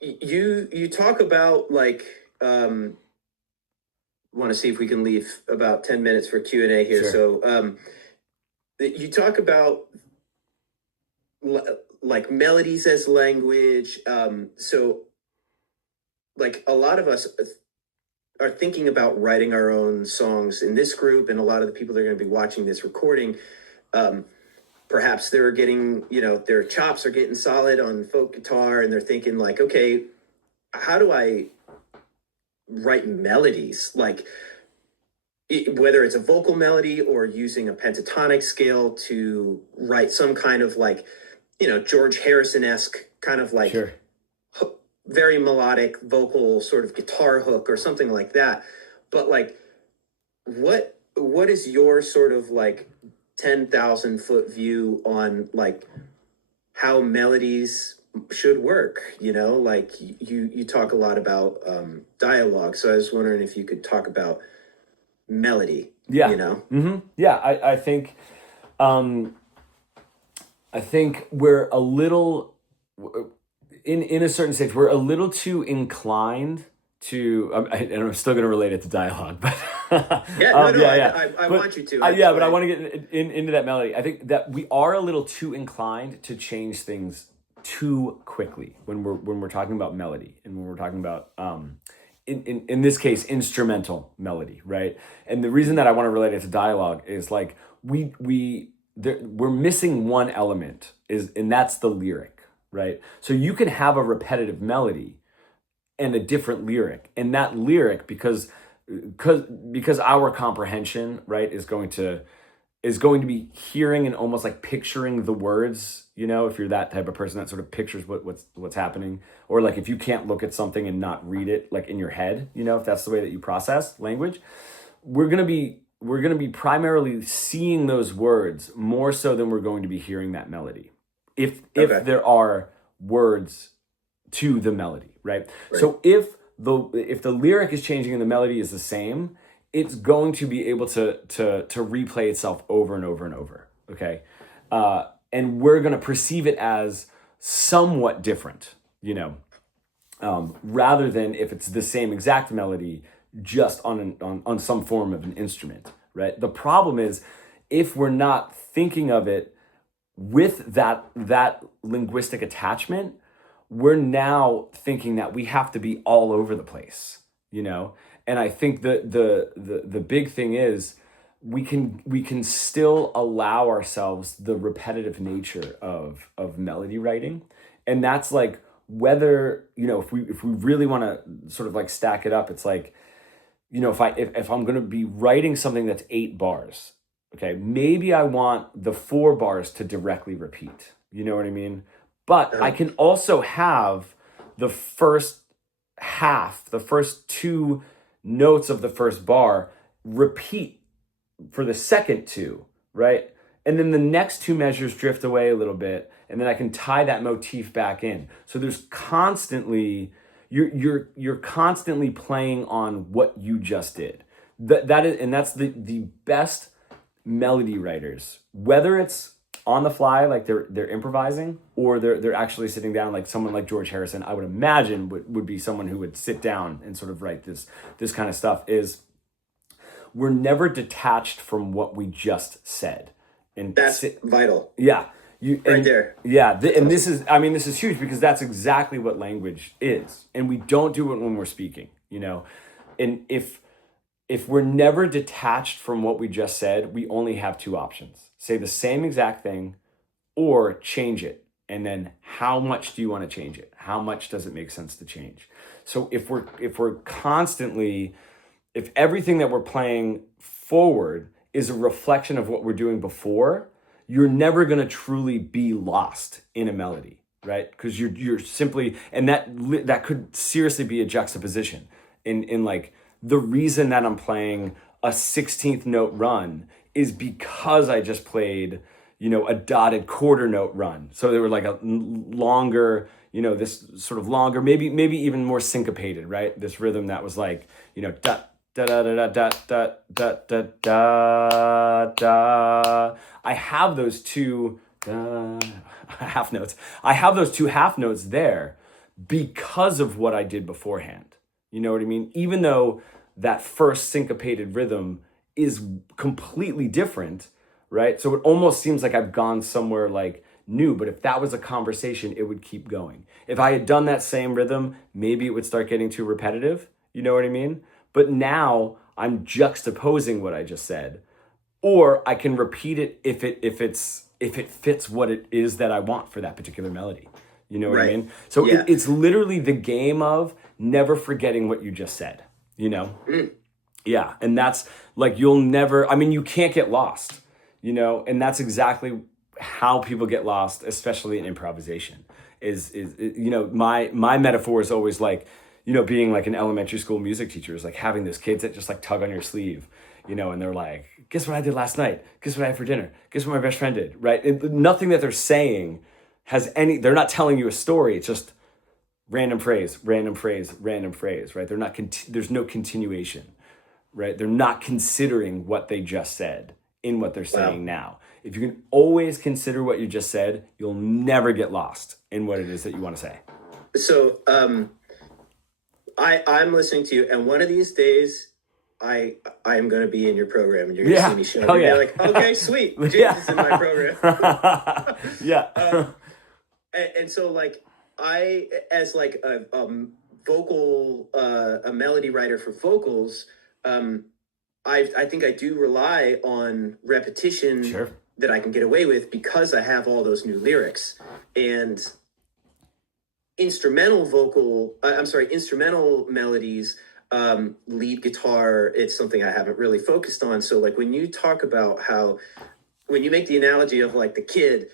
you talk about like, want to see if we can leave about 10 minutes for Q&A here. Sure. So, you talk about like melodies as language. So like a lot of us are thinking about writing our own songs in this group, and a lot of the people that are going to be watching this recording, perhaps they're getting, their chops are getting solid on folk guitar, and they're thinking like, okay, how do I write melodies? Like whether it's a vocal melody or using a pentatonic scale to write some kind of like, George Harrison-esque kind of like sure. Very melodic vocal sort of guitar hook or something like that. But like, what is your sort of like 10,000 foot view on like how melodies should work? Like you talk a lot about dialogue. So I was wondering if you could talk about melody. Yeah. Mm-hmm. Yeah. I think we're a little in a certain stage, we're a little too inclined to, and I'm still going to relate it to dialogue, but I want you to. But I want to get into that melody. I think that we are a little too inclined to change things too quickly when we're talking about melody, and when we're talking about in this case instrumental melody, right? And the reason that I want to relate it to dialogue is like we're missing one element, and that's the lyric. Right? So you can have a repetitive melody and a different lyric. And that lyric, because our comprehension, right, is going to be hearing and almost like picturing the words, if you're that type of person that sort of pictures what's happening, or like if you can't look at something and not read it like in your head, if that's the way that you process language, we're going to be primarily seeing those words more so than we're going to be hearing that melody. If there are words to the melody, right? So if the lyric is changing and the melody is the same, it's going to be able to replay itself over and over and over, okay? And we're going to perceive it as somewhat different, rather than if it's the same exact melody just on some form of an instrument, right? The problem is if we're not thinking of it with that linguistic attachment, we're now thinking that we have to be all over the place, And I think the big thing is we can still allow ourselves the repetitive nature of melody writing. And that's like, whether, if we really want to sort of like stack it up, it's like, if I'm going to be writing something that's 8 bars, okay, maybe I want the 4 bars to directly repeat. You know what I mean? But I can also have the first half, the first 2 notes of the first bar repeat for the second 2, right? And then the next 2 measures drift away a little bit, and then I can tie that motif back in. So there's constantly, you're constantly playing on what you just did. That's the best melody writers, whether it's on the fly, like they're improvising, or they're actually sitting down, like someone like George Harrison, I would imagine would be someone who would sit down and sort of write this kind of stuff. Is we're never detached from what we just said. And that's vital. Yeah. There. Yeah. This is huge, because that's exactly what language is. And we don't do it when we're speaking, and if we're never detached from what we just said, we only have 2 options: say the same exact thing or change it. And then how much do you want to change it? How much does it make sense to change? So if we're constantly, if everything that we're playing forward is a reflection of what we're doing before, you're never going to truly be lost in a melody, right? Because you're simply, and that could seriously be a juxtaposition in like, the reason that I'm playing a 16th note run is because I just played, a dotted quarter note run. So they were like a longer, this sort of longer, maybe even more syncopated, right? This rhythm that was like, da da da da da da da da da da. I have those 2 half notes. I have those 2 half notes there because of what I did beforehand. You know what I mean? Even though that first syncopated rhythm is completely different, right? So it almost seems like I've gone somewhere like new, but if that was a conversation, it would keep going. If I had done that same rhythm, maybe it would start getting too repetitive. You know what I mean? But now I'm juxtaposing what I just said, or I can repeat it if it fits what it is that I want for that particular melody. You know what I mean? So it's literally the game of never forgetting what you just said. Yeah. And that's like, you can't get lost, and that's exactly how people get lost, especially in improvisation is my metaphor is always like, being like an elementary school music teacher is like having those kids that just like tug on your sleeve, and they're like, guess what I did last night? Guess what I had for dinner? Guess what my best friend did? Right. Nothing that they're saying they're not telling you a story. It's just random phrase, right? They're not, there's no continuation, right? They're not considering what they just said in what they're saying now. If you can always consider what you just said, you'll never get lost in what it is that you want to say. So, I'm listening to you, and one of these days, I am going to be in your program, and you're going to see me show. And you're like, okay, sweet, James is in my program. Yeah. And so, like, I, as like a vocal, a melody writer for vocals, I think I do rely on repetition that I can get away with because I have all those new lyrics. And instrumental melodies, lead guitar, it's something I haven't really focused on. So like when you talk about when you make the analogy of like the kid,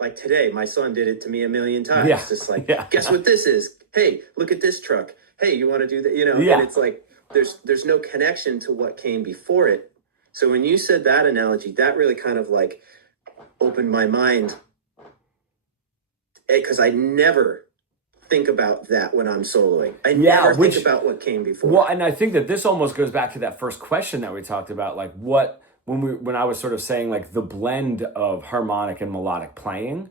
like today, my son did it to me a million times. Yeah. Just like, guess what this is? Hey, look at this truck. Hey, you want to do that? And it's like, there's no connection to what came before it. So when you said that analogy, that really kind of like opened my mind, because I never think about that when I'm soloing. I never think about what came before. Well, and I think that this almost goes back to that first question that we talked about, like when I was sort of saying like the blend of harmonic and melodic playing.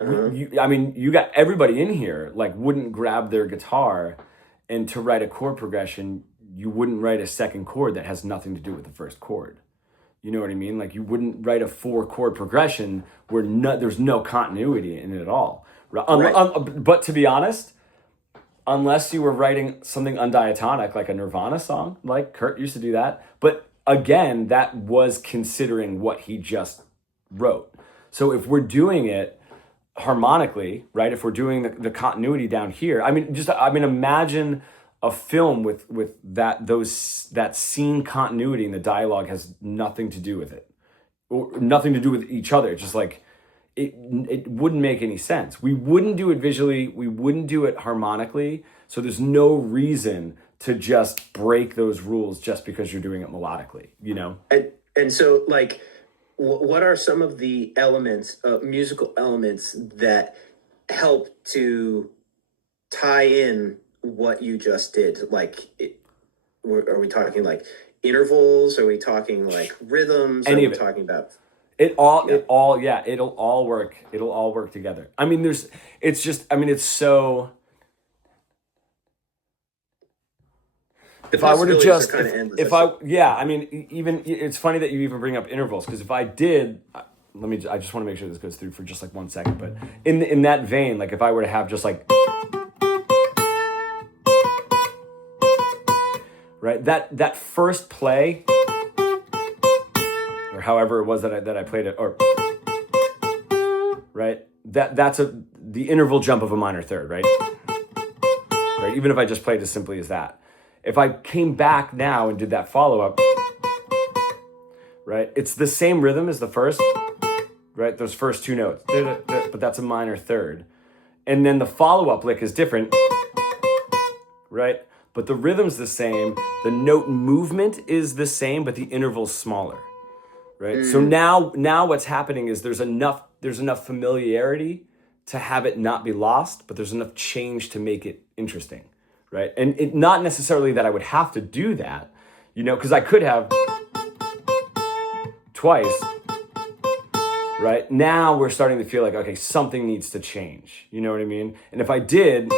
You got everybody in here like wouldn't grab their guitar, and to write a chord progression, you wouldn't write a second chord that has nothing to do with the first chord. You know what I mean? Like you wouldn't write a 4-chord progression where there's no continuity in it at all. But to be honest, unless you were writing something undiatonic, like a Nirvana song, like Kurt used to do that. But again, that was considering what he just wrote. So if we're doing it harmonically, right? If we're doing the continuity down here, imagine a film with that scene continuity, and the dialogue has nothing to do with it, or nothing to do with each other. It's just like it wouldn't make any sense. We wouldn't do it visually. We wouldn't do it harmonically. So there's no reason to just break those rules just because you're doing it melodically, you know? And so, like, what are some of the elements, musical elements, that help to tie in what you just did? Like, are we talking like intervals? Are we talking like rhythms? Any are of we it. talking about It'll all work. It'll all work together. I mean, it's so. If I were to just, even it's funny that you even bring up intervals, because if I did, I just want to make sure this goes through for just like 1 second. But in that vein, like if I were to have just like, right, that first play, or however it was that I played it, or right, that's the interval jump of a minor third, right? Right, even if I just played as simply as that. If I came back now and did that follow-up, right, it's the same rhythm as the first, right, those first 2 notes, but that's a minor third. And then the follow-up lick is different, right, but the rhythm's the same, the note movement is the same, but the interval's smaller, right? So now what's happening is there's enough familiarity to have it not be lost, but there's enough change to make it interesting. Right. And it not necessarily that I would have to do that, you know, because I could have twice. Right. Now we're starting to feel like, okay, something needs to change. You know what I mean? And if I did.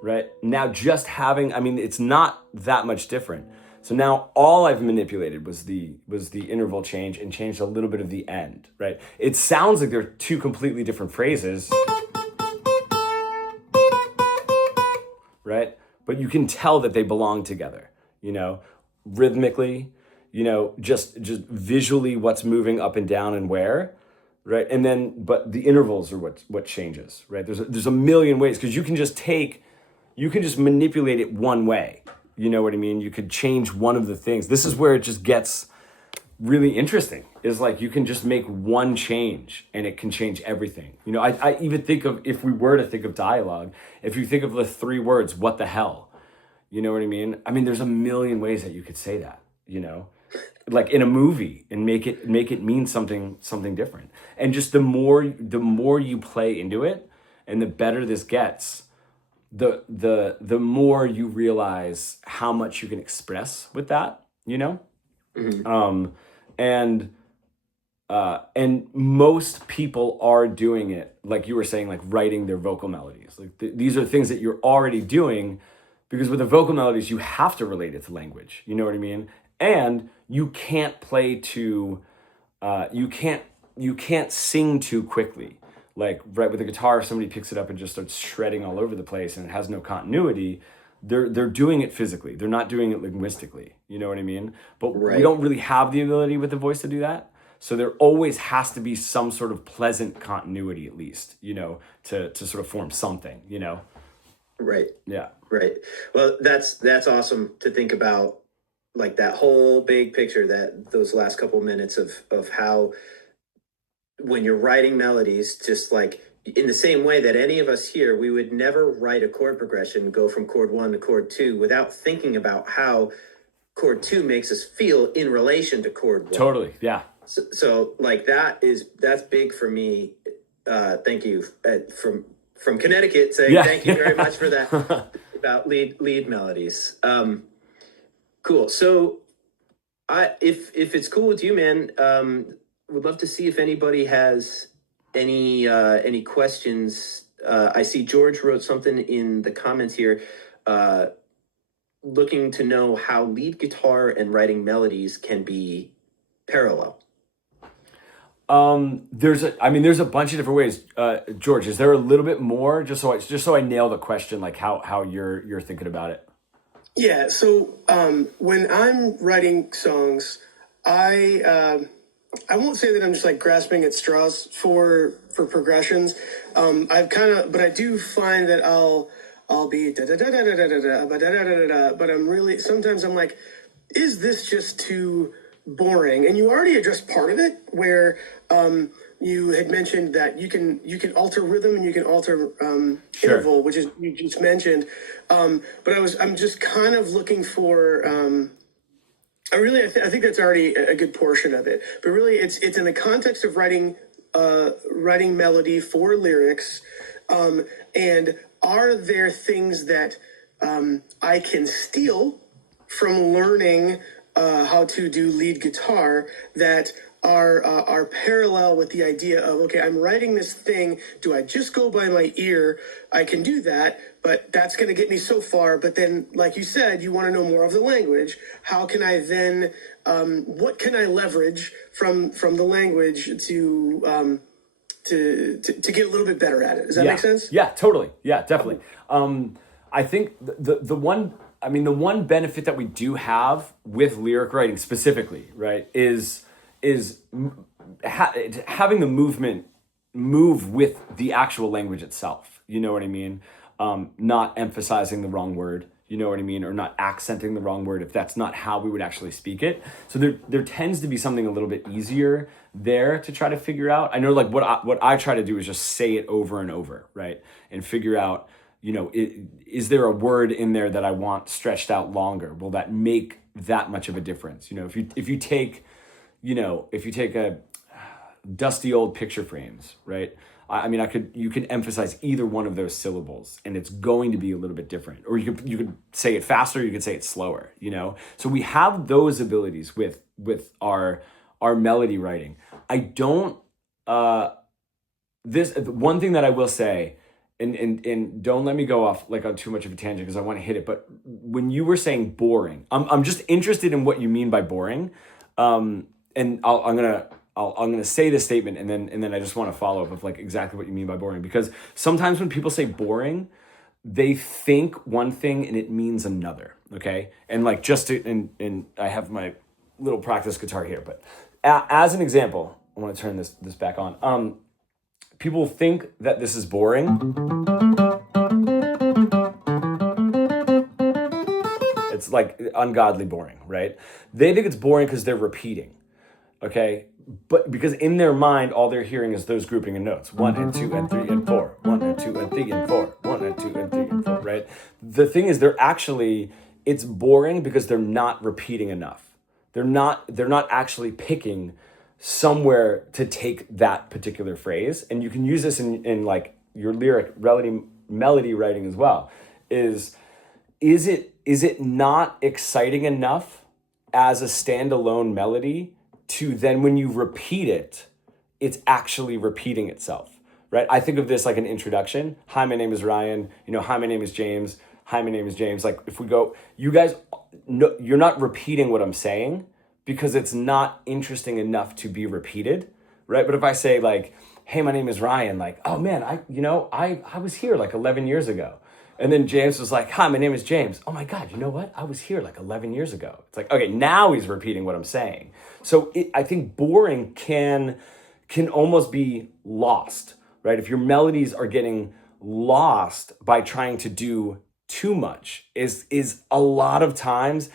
Right. Now just having, it's not that much different. So now all I've manipulated was the interval change and changed a little bit of the end, right? It sounds like they're 2 completely different phrases, right? But you can tell that they belong together, you know, rhythmically, you know, just visually what's moving up and down and where, right? And then, but the intervals are what changes, right? There's a million ways, because you can just manipulate it one way. You know what I mean? You could change one of the things. This is where it just gets really interesting, is like you can just make one change and it can change everything. You know, I even think of, if we were to think of dialogue, if you think of the 3 words, what the hell? You know what I mean? There's a million ways that you could say that, you know, like in a movie, and make it mean something different. And just the more you play into it, and the better this gets, the more you realize how much you can express with that, you know? Mm-hmm. And most people are doing it, like you were saying, like writing their vocal melodies. Like these are things that you're already doing, because with the vocal melodies, you have to relate it to language. You know what I mean? And you can't play too, you can't sing too quickly. Like, right, with the guitar, if somebody picks it up and just starts shredding all over the place and it has no continuity, they're doing it physically. They're not doing it linguistically. You know what I mean? But we don't really have the ability with the voice to do that. So there always has to be some sort of pleasant continuity, at least, you know, to sort of form something, you know? Right. Yeah. Right. Well, that's awesome to think about, like that whole big picture, that those last couple minutes of how, when you're writing melodies, just like in the same way that any of us here, we would never write a chord progression, go from chord 1 to chord 2 without thinking about how chord 2 makes us feel in relation to chord 1. Totally. Yeah. So like that's big for me. Thank you from Connecticut, saying thank you very much for that about lead melodies. Cool. So if it's cool with you, man, would love to see if anybody has any questions. I see George wrote something in the comments here, looking to know how lead guitar and writing melodies can be parallel. There's a bunch of different ways. George, is there a little bit more just so I nail the question, like how you're thinking about it? Yeah. So when I'm writing songs, I won't say that I'm just like grasping at straws for progressions. But I do find that I'll be da da da da da da da da da da da. But I'm really sometimes I'm like, is this just too boring? And you already addressed part of it where you had mentioned that you can alter rhythm and you can alter Sure. interval, which is you just mentioned. But I'm just kind of looking for. I think that's already a good portion of it. But really, it's in the context of writing melody for lyrics. And are there things that I can steal from learning how to do lead guitar that are parallel with the idea of, okay, I'm writing this thing. Do I just go by my ear? I can do that, but that's going to get me so far. But then, like you said, you want to know more of the language. How can I then, what can I leverage from the language to get a little bit better at it? Does that make sense? Yeah, totally. Yeah, definitely. I think the one benefit that we do have with lyric writing specifically, right, is having the movement move with the actual language itself. You know what I mean? Not emphasizing the wrong word. You know what I mean? Or not accenting the wrong word if that's not how we would actually speak it. So there tends to be something a little bit easier there to try to figure out. I know like what I try to do is just say it over and over, right? And figure out, is there a word in there that I want stretched out longer? Will that make that much of a difference? If you take a dusty old picture frames, right? You can emphasize either one of those syllables and it's going to be a little bit different. Or you could say it faster, you could say it slower, So we have those abilities with our melody writing. I don't, one thing that I will say, and don't let me go off like on too much of a tangent because I want to hit it, but when you were saying boring, I'm just interested in what you mean by boring. And I'm gonna say this statement and then I just want to follow up with like exactly what you mean by boring, because sometimes when people say boring, they think one thing and it means another. Okay, and like and I have my little practice guitar here, but as an example, I want to turn this back on. People think that this is boring. It's like ungodly boring, right? They think it's boring because they're repeating. Okay, but because in their mind, all they're hearing is those grouping of notes: 1 and 2 and 3 and 4, 1 and 2 and 3 and 4, 1 and 2 and 3 and 4. Right? The thing is, it's boring because they're not repeating enough. They're not actually picking somewhere to take that particular phrase, and you can use this in like your lyric melody writing as well. Is it not exciting enough as a standalone melody to then when you repeat it, it's actually repeating itself, right? I think of this like an introduction. Hi, my name is Ryan. Hi, my name is James. Hi, my name is James. Like if we go, you guys, no, you're not repeating what I'm saying because it's not interesting enough to be repeated, right? But if I say like, hey, my name is Ryan, like, oh man, I was here like 11 years ago. And then James was like, hi, my name is James. Oh my God, you know what? I was here like 11 years ago. It's like, okay, now he's repeating what I'm saying. So I think boring can almost be lost, right? If your melodies are getting lost by trying to do too much, is a lot of times,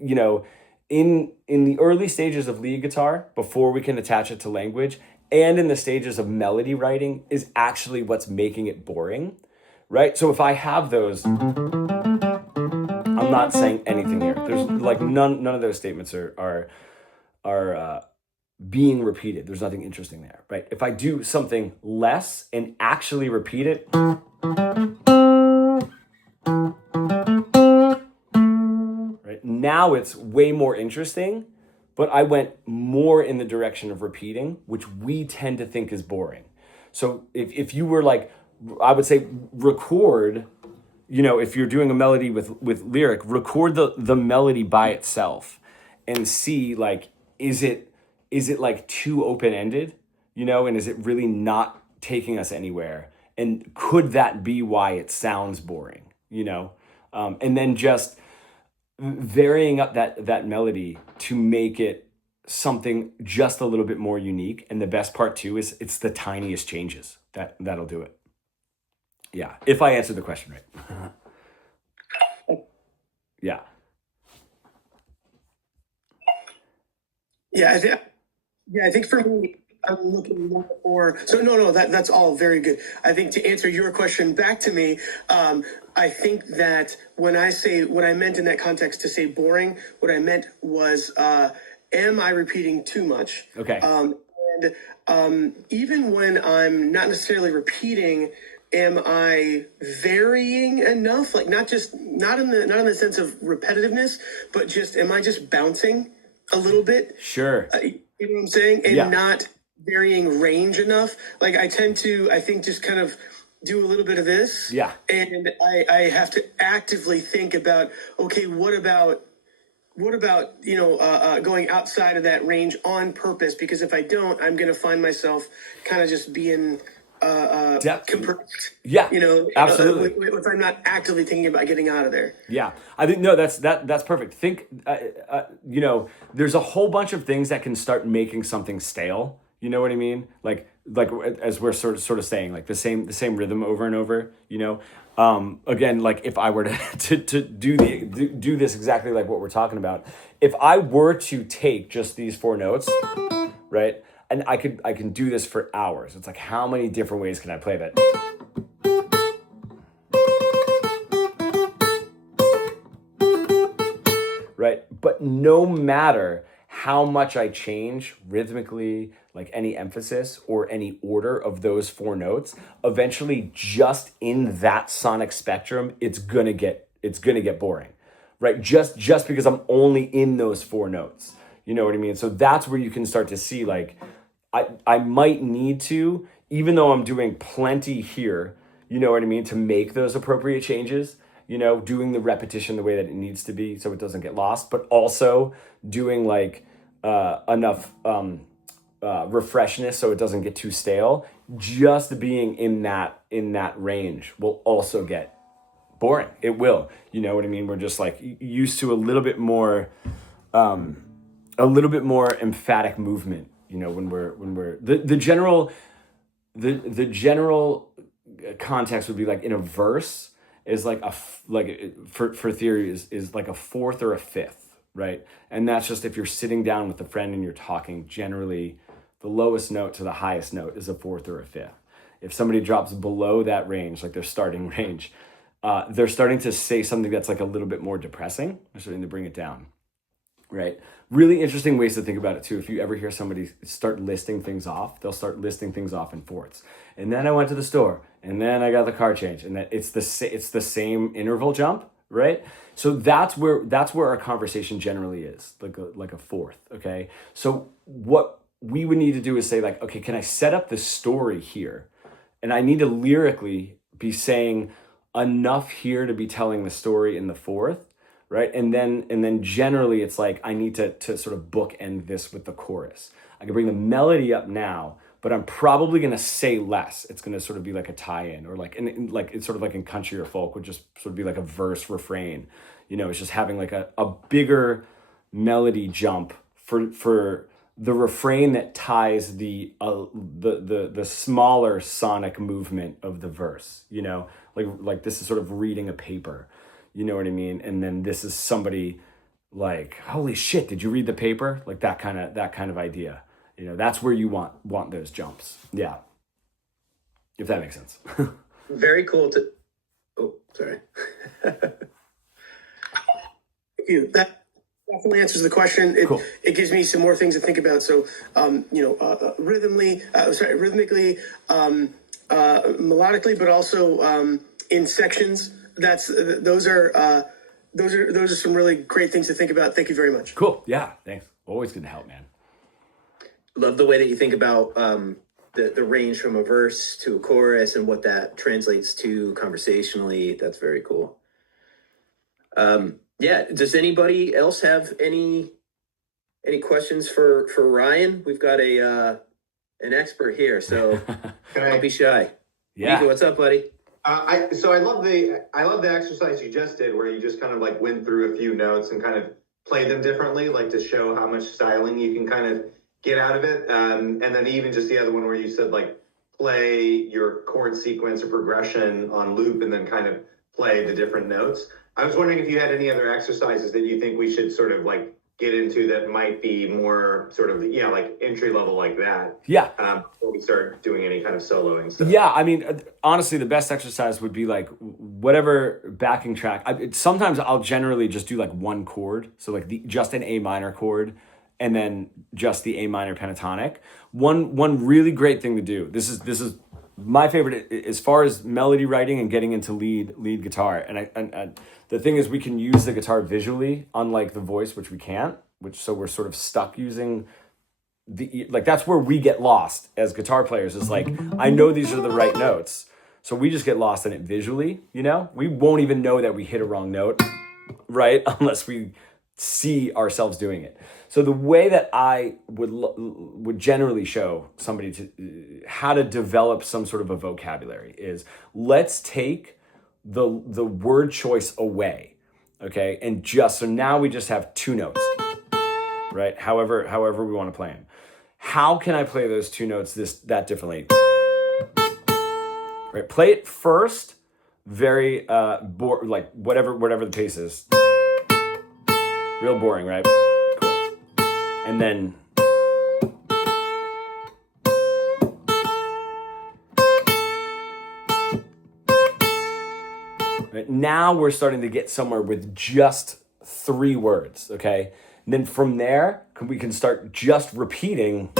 in the early stages of lead guitar, before we can attach it to language, and in the stages of melody writing is actually what's making it boring. Right? So if I have those, I'm not saying anything here. There's like none of those statements are being repeated. There's nothing interesting there, right? If I do something less and actually repeat it, right? Now it's way more interesting, but I went more in the direction of repeating, which we tend to think is boring. So if you were like, I would say record, if you're doing a melody with lyric, record the melody by itself and see like, is it like too open-ended? and is it really not taking us anywhere? And could that be why it sounds boring, and then just varying up that melody to make it something just a little bit more unique. And the best part too is it's the tiniest changes that'll do it. Yeah, if I answered the question right. Yeah. I think for me, I'm looking more for, so no, that's all very good. I think to answer your question back to me, I think that when I say what I meant in that context to say boring, what I meant was, am I repeating too much? Okay. Even when I'm not necessarily repeating, am I varying enough? Like not in the sense of repetitiveness, but just am I just bouncing a little bit? Sure. You know what I'm saying? And not varying range enough. Like I think just kind of do a little bit of this. Yeah. And I have to actively think about, okay, what about going outside of that range on purpose? Because if I don't, I'm going to find myself kind of just being compressed. Yeah, absolutely. If I'm not actively thinking about getting out of there. Yeah, I think that's perfect. Think, there's a whole bunch of things that can start making something stale. You know what I mean? Like as we're sort of saying, like the same rhythm over and over. Again, like if I were to do this exactly like what we're talking about, if I were to take just these 4 notes, right, and I can do this for hours. It's like, how many different ways can I play that? Right, but no matter how much I change rhythmically, like any emphasis or any order of those 4 notes, eventually just in that sonic spectrum, it's gonna get boring, right? Just because I'm only in those 4 notes, you know what I mean? So that's where you can start to see, like, I might need to, even though I'm doing plenty here, you know what I mean, to make those appropriate changes, doing the repetition the way that it needs to be so it doesn't get lost, but also doing like enough refreshness so it doesn't get too stale. Just being in that range will also get boring. It will, you know what I mean? We're just like used to a little bit more emphatic movement, when we're the general context would be like in a verse is like for theory is like a 4th or a 5th, right? And that's just if you're sitting down with a friend and you're talking, generally the lowest note to the highest note is a 4th or a 5th. If somebody drops below that range, like their starting range, they're starting to say something that's like a little bit more depressing. They're starting to bring it down, right? Really interesting ways to think about it too. If you ever hear somebody start listing things off, they'll start listing things off in 4ths. And then I went to the store, and then I got the car changed, and that it's the same interval jump, right? So that's where our conversation generally is, like a 4th. Okay, so what we would need to do is say like, okay, can I set up the story here, and I need to lyrically be saying enough here to be telling the story in the 4th. Right. And then generally it's like I need to sort of bookend this with the chorus. I can bring the melody up now, but I'm probably going to say less. It's going to sort of be like a tie-in, or like, and like it's sort of like in country or folk would just sort of be like a verse refrain. It's just having like a bigger melody jump for the refrain that ties the smaller sonic movement of the verse. Like this is sort of reading a paper. You know what I mean? And then this is somebody like, holy shit, did you read the paper? Like that kind of idea. That's where you want those jumps. Yeah. If that makes sense. Very cool oh, sorry. Thank you. That definitely answers the question. Cool. It gives me some more things to think about. So, rhythmically, melodically, but also in sections. Those are some really great things to think about. Thank you very much. Cool. Yeah. Thanks. Always good to help, man. Love the way that you think about the range from a verse to a chorus and what that translates to conversationally. That's very cool. Yeah. Does anybody else have any questions for Ryan? We've got a an expert here, so Can I don't be shy. Yeah. Mika, what's up, buddy? I love the exercise you just did, where you just kind of like went through a few notes and kind of played them differently, like to show how much styling you can kind of get out of it. And then even just the other one where you said like play your chord sequence or progression on loop and then kind of play the different notes. I was wondering if you had any other exercises that you think we should sort of like get into that might be more sort of, yeah, like entry level like that. Yeah. Before we start doing any kind of soloing stuff. Yeah, I mean, honestly, the best exercise would be like whatever backing track. Sometimes I'll generally just do like one chord, so like just an A minor chord, and then just the A minor pentatonic. One really great thing to do. This is my favorite as far as melody writing and getting into lead guitar. And the thing is, we can use the guitar visually, unlike the voice, which we can't. So we're sort of stuck using. That's where we get lost as guitar players, is like, I know these are the right notes, so we just get lost in it visually. We won't even know that we hit a wrong note, right, unless we see ourselves doing it. So the way that I would generally show somebody how to develop some sort of a vocabulary is, let's take the word choice away, okay, and so now we just have two notes, right? However we want to play them. How can I play those two notes that differently? Right, play it first, very like whatever the pace is. Real boring, right? Cool. And then right, now we're starting to get somewhere with just 3 words, okay? And then from there, we can start just repeating.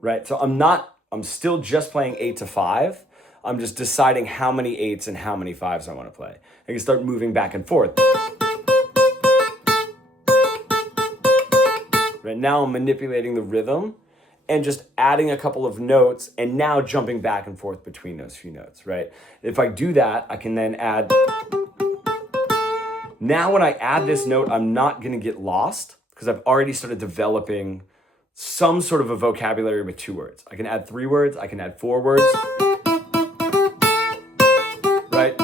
Right, so I'm still just playing 8 to 5. I'm just deciding how many 8s and how many 5s I want to play. I can start moving back and forth. Right, now I'm manipulating the rhythm and just adding a couple of notes and now jumping back and forth between those few notes, right? If I do that, I can then add. Now when I add this note, I'm not going to get lost because I've already started developing some sort of a vocabulary with 2 words. I can add 3 words, I can add 4 words. Right?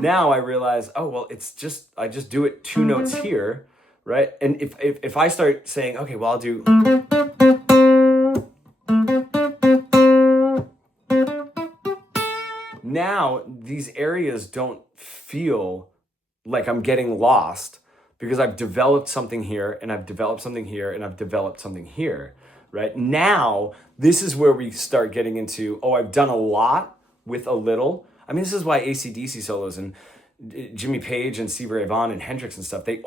Now I realize, oh, well, I just do it 2 notes here, right? And if I start saying, okay, well, I'll do. Now these areas don't feel like I'm getting lost, because I've developed something here, and I've developed something here, and I've developed something here, right? Now, this is where we start getting into, I've done a lot with a little. I mean, this is why AC/DC solos and Jimmy Page and Stevie Ray Vaughan and Hendrix and stuff, they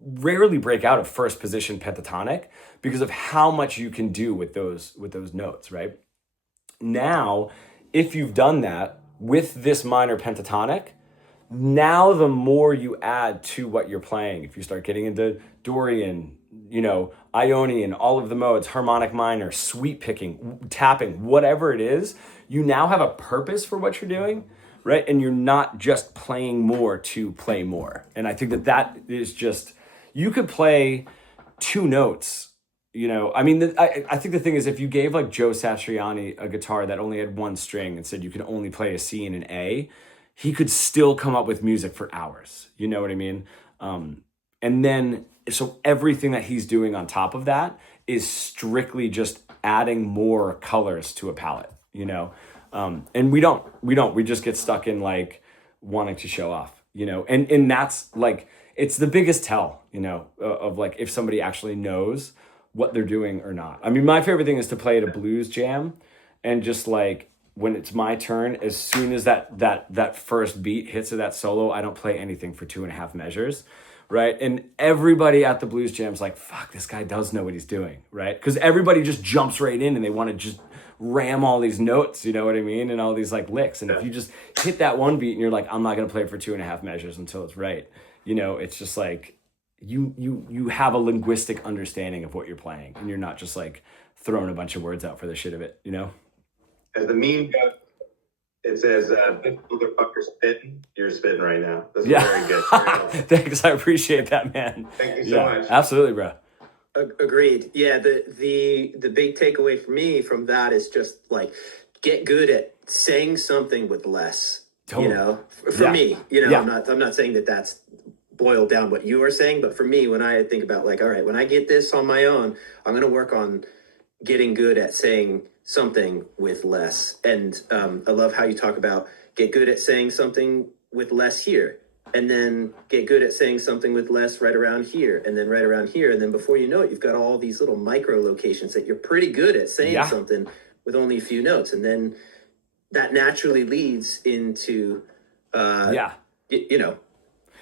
rarely break out of first position pentatonic because of how much you can do with those notes, right? Now, if you've done that with this minor pentatonic, now the more you add to what you're playing, if you start getting into Dorian, Ionian, all of the modes, harmonic minor, sweep picking, tapping, whatever it is, you now have a purpose for what you're doing, right? And you're not just playing more to play more. And I think that is just, you could play 2 notes, I mean, I think the thing is, if you gave like Joe Satriani a guitar that only had 1 string and said you can only play a C and an A, he could still come up with music for hours. You know what I mean? And then, so everything that he's doing on top of that is strictly just adding more colors to a palette, and we just get stuck in like wanting to show off, and that's like, it's the biggest tell, of like if somebody actually knows what they're doing or not. I mean, my favorite thing is to play at a blues jam and just like, when it's my turn, as soon as that first beat hits of that solo, I don't play anything for 2.5 measures, right? And everybody at the blues jam's like, fuck, this guy does know what he's doing, right? Because everybody just jumps right in and they want to just ram all these notes, you know what I mean? And all these like licks. And if you just hit that one beat and you're like, I'm not going to play it for 2.5 measures until it's right, it's just like, you have a linguistic understanding of what you're playing, and you're not just like throwing a bunch of words out for the shit of it, As the meme goes, it says, "Big motherfucker spitting." You're spitting right now. That's very good. Thanks, I appreciate that, man. Thank you so much. Absolutely, bro. Agreed. Yeah, the big takeaway for me from that is just like get good at saying something with less. Totally. You know, for me, I'm not saying that that's boiled down what you are saying, but for me, when I think about like, all right, when I get this on my own, I'm going to work on getting good at saying something with less. And I love how you talk about get good at saying something with less here, and then get good at saying something with less right around here, and then right around here. And then before you know it, you've got all these little micro locations that you're pretty good at saying something with only a few notes. And then that naturally leads into, you know.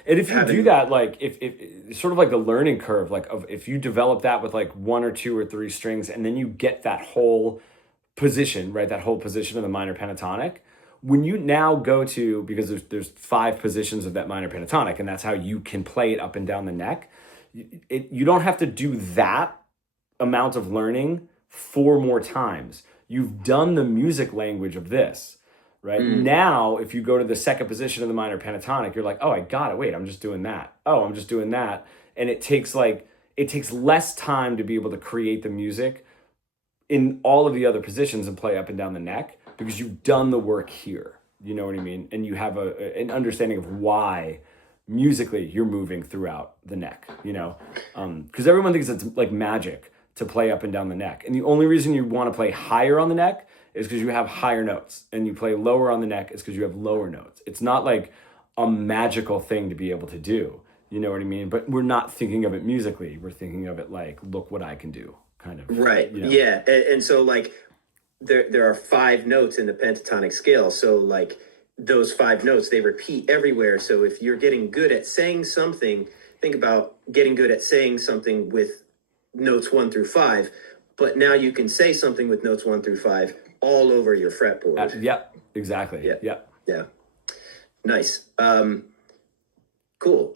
And if you do that, like if sort of like the learning curve, like if you develop that with like 1 or 2 or 3 strings, and then you get that whole position, right? That whole position of the minor pentatonic. When you now go to, because there's 5 positions of that minor pentatonic, and that's how you can play it up and down the neck. You don't have to do that amount of learning 4 more times. You've done the music language of this, right? Now, if you go to the second position of the minor pentatonic, you're like, oh, I got it. Wait, I'm just doing that. Oh, I'm just doing that. And it takes less time to be able to create the music in all of the other positions and play up and down the neck, because you've done the work here. You know what I mean? And you have an understanding of why musically you're moving throughout the neck, you know? Because everyone thinks it's like magic to play up and down the neck. And the only reason you want to play higher on the neck is because you have higher notes, and you play lower on the neck is because you have lower notes. It's not like a magical thing to be able to do. You know what I mean? But we're not thinking of it musically. We're thinking of it like, look what I can do, kind of. Right. You know? Yeah. And so like there are 5 notes in the pentatonic scale. So like those 5 notes, they repeat everywhere. So if you're getting good at saying something, think about getting good at saying something with notes 1 through 5. But now you can say something with notes 1 through 5 all over your fretboard. Yep, exactly. Yeah. Yeah. Nice. Cool.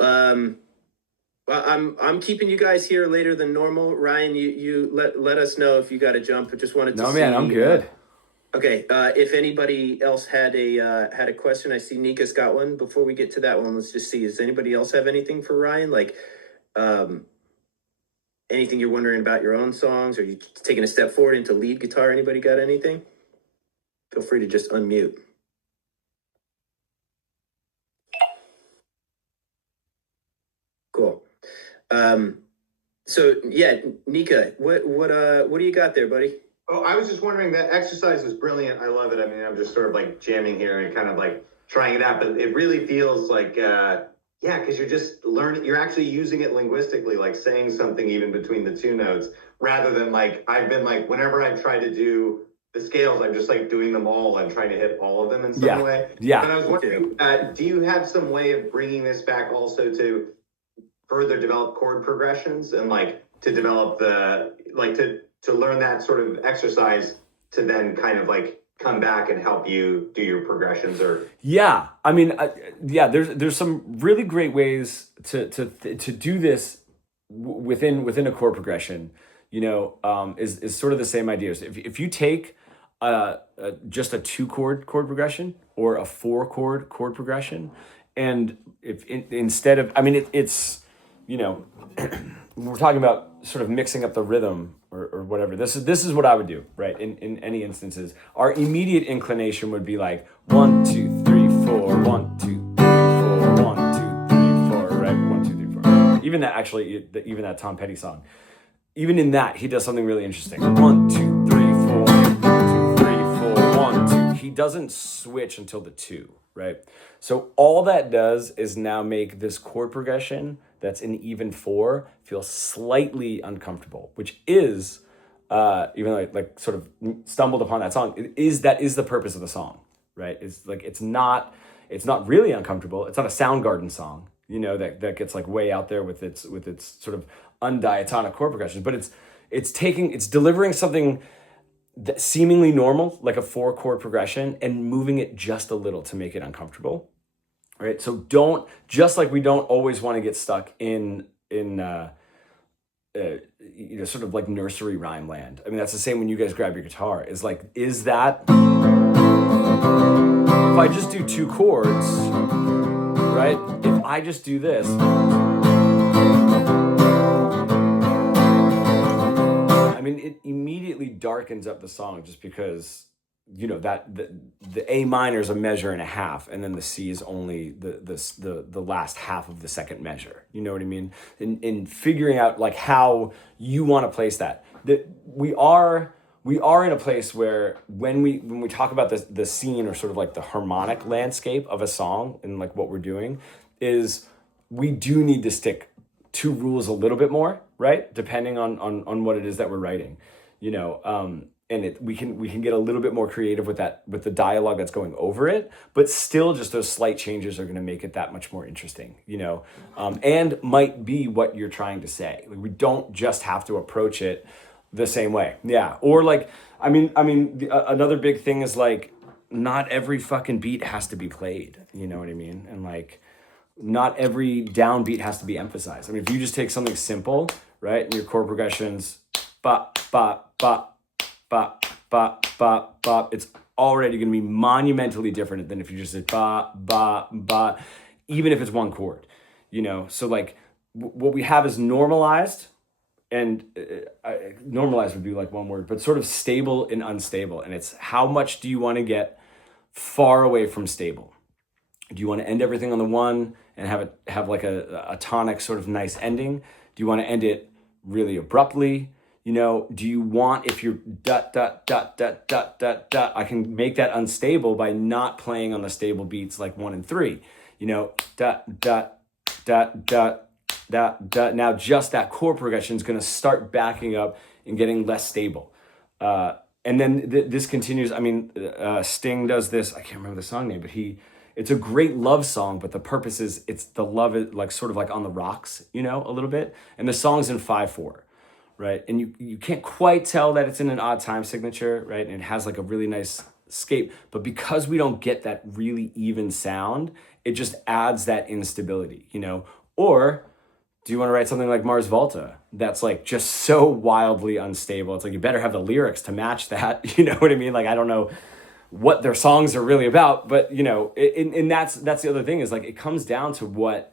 Well, I'm keeping you guys here later than normal. Ryan, you let us know if you got to jump. I just wanted to No, see, man, I'm good. Okay. If anybody else had a question, I see Nika's got one. Before we get to that one, let's just see. Does anybody else have anything for Ryan? Like, anything you're wondering about your own songs? Or you taking a step forward into lead guitar? Anybody got anything? Feel free to just unmute. Cool. So yeah, Nika, what do you got there, buddy? Oh, I was just wondering, that exercise is brilliant. I love it. I mean, I'm just sort of like jamming here and kind of like trying it out, but it really feels like, because you're just learning, you're actually using it linguistically, like saying something even between the 2 notes, rather than like, I've been like, whenever I try to do the scales, I'm just like doing them all and trying to hit all of them in some way. Yeah. But I was wondering, do you have some way of bringing this back also to further develop chord progressions, and like to develop to learn that sort of exercise to then kind of like come back and help you do your progressions? Or I mean, there's some really great ways to do this within a chord progression, you know. Is sort of the same idea. So if you take just a 2 chord progression or a 4 chord progression, and instead of, I mean, it's, you know, we're talking about sort of mixing up the rhythm or whatever. This is what I would do, right? In any instances, our immediate inclination would be like 1, 2, 3, 4, 1, 2, 3, 4, 1, 2, 3, 4, right? 1, 2, 3, 4. Even that Tom Petty song, even in that, he does something really interesting. 1, 2, 3, 4, 1, 2, 3, 4, 1, 2. He doesn't switch until the 2, right? So all that does is now make this chord progression that's in even 4 feel slightly uncomfortable, which is, even though I like sort of stumbled upon that song, that is the purpose of the song, right? It's like, it's not really uncomfortable. It's not a Soundgarden song, you know, that gets like way out there with its sort of undiatonic chord progressions, but it's delivering something that seemingly normal, like a 4 chord progression, and moving it just a little to make it uncomfortable. Right, so just like we don't always want to get stuck in you know, sort of like nursery rhyme land. I mean, that's the same when you guys grab your guitar. Is that if I just do 2 chords, right? If I just do this, mean, it immediately darkens up the song just because, you know, that the A minor is a measure and a half, and then the C is only the last half of the second measure. You know what I mean? In figuring out like how you want to place that we are in a place where when we talk about the scene, or sort of like the harmonic landscape of a song, and like what we're doing is we do need to stick to rules a little bit more, right? Depending on what it is that we're writing, you know, and we can get a little bit more creative with the dialogue that's going over it, but still just those slight changes are going to make it that much more interesting, you know, and might be what you're trying to say. Like, we don't just have to approach it the same way. Yeah. Or like, another big thing is like, not every fucking beat has to be played, you know what I mean? And like, not every downbeat has to be emphasized. I mean, if you just take something simple, right, and your chord progressions, bop, bop, bop, bop, bop, bop, bop, it's already going to be monumentally different than if you just said bop, bop, bop, even if it's one chord, you know? So like, what we have is normalized, and normalized would be like one word, but sort of stable and unstable. And it's how much do you want to get far away from stable? Do you want to end everything on the one and have like a tonic sort of nice ending? Do you want to end it really abruptly? You know, do you want, if you're dot, dot, dot, dot, dot, dot, dot, I can make that unstable by not playing on the stable beats like 1 and 3, you know, dot, dot, dot, dot, dot, dot. Now just that chord progression is going to start backing up and getting less stable. And then this continues. I mean, Sting does this. I can't remember the song name, but it's a great love song, but the purpose is it's the love is like sort of like on the rocks, you know, a little bit. And the song's in 5/4, right? And you can't quite tell that it's in an odd time signature, right? And it has like a really nice escape, but because we don't get that really even sound, it just adds that instability, you know? Or do you want to write something like Mars Volta that's like just so wildly unstable? It's like, you better have the lyrics to match that, you know what I mean? Like, I don't know what their songs are really about, but you know, and that's the other thing, is like, it comes down to what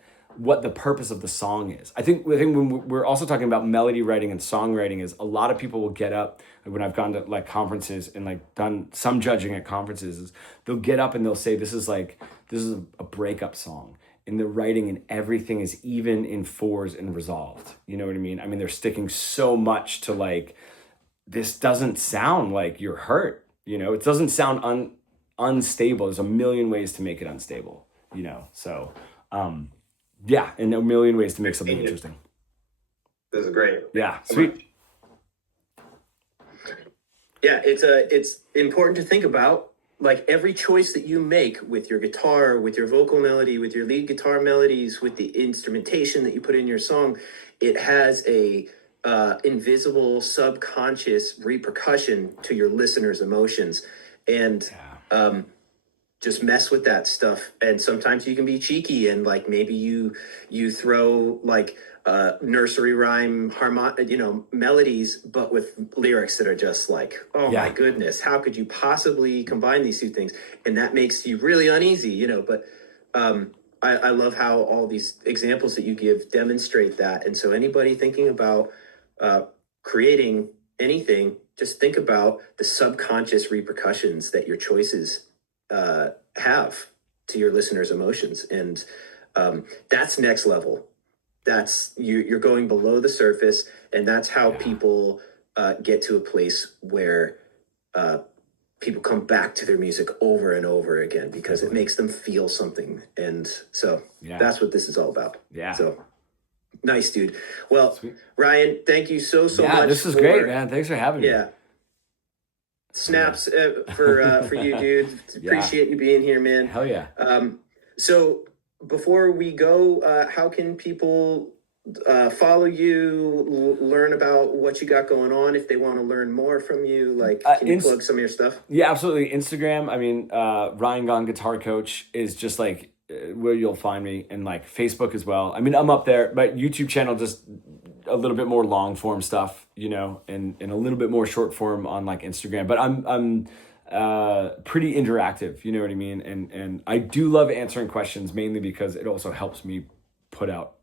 the purpose of the song is. I think when we're also talking about melody writing and songwriting, is a lot of people will get up, like when I've gone to like conferences and like done some judging at conferences, is they'll get up and they'll say, this is a breakup song, and the writing and everything is even in 4s and resolved. You know what I mean? I mean, they're sticking so much to like, this doesn't sound like you're hurt. You know, it doesn't sound unstable. There's a million ways to make it unstable, you know? So, yeah, and a million ways to make something interesting. This is great. Yeah, sweet. Yeah, it's important to think about, like, every choice that you make with your guitar, with your vocal melody, with your lead guitar melodies, with the instrumentation that you put in your song, it has a invisible subconscious repercussion to your listeners' emotions. And just mess with that stuff. And sometimes you can be cheeky, and like maybe you throw like nursery rhyme melodies, but with lyrics that are just like, oh my goodness, how could you possibly combine these two things? And that makes you really uneasy, you know. But I love how all these examples that you give demonstrate that. And so anybody thinking about creating anything, just think about the subconscious repercussions that your choices have to your listeners' emotions. And that's next level. That's you're going below the surface, and that's how people get to a place where people come back to their music over and over again, because it makes them feel something. And so that's what this is all about. Yeah. So nice, dude. Well, sweet. Ryan, thank you so much. Yeah, this is great, man. Thanks for having me. Yeah. Snaps for you, dude. Appreciate you being here, man. Hell yeah. So before we go, how can people follow you, learn about what you got going on if they want to learn more from you? Like, can you plug some of your stuff? Yeah, absolutely. Instagram, I mean, Ryan Gong Guitar Coach is just like where you'll find me, and like Facebook as well. I mean, I'm up there, but YouTube channel, just a little bit more long form stuff, you know, and a little bit more short form on like Instagram, but I'm pretty interactive, you know what I mean? And I do love answering questions, mainly because it also helps me put out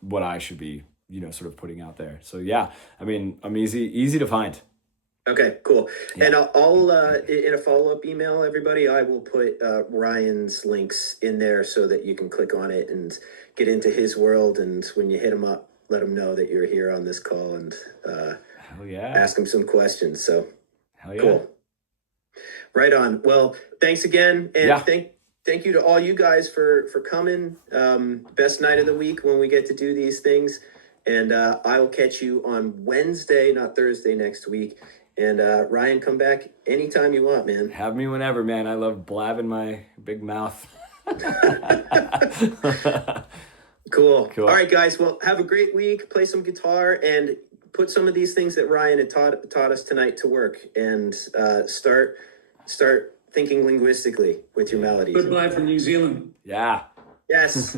what I should be, sort of putting out there. So yeah, I mean, I'm easy to find. Okay, cool. Yeah. And I'll in a follow-up email, everybody, I will put Ryan's links in there so that you can click on it and get into his world. And when you hit him up, let him know that you're here on this call and Hell yeah. ask him some questions. So Hell yeah. Cool. Right on. Well, thanks again. And thank you to all you guys for coming. Best night of the week when we get to do these things. And I will catch you on Wednesday, not Thursday next week. And Ryan, come back anytime you want, man. Have me whenever, man. I love blabbing my big mouth. Cool. All right, guys. Well, have a great week. Play some guitar and put some of these things that Ryan had taught us tonight to work. And start thinking linguistically with your melodies. Goodbye from New Zealand. Yeah. Yes.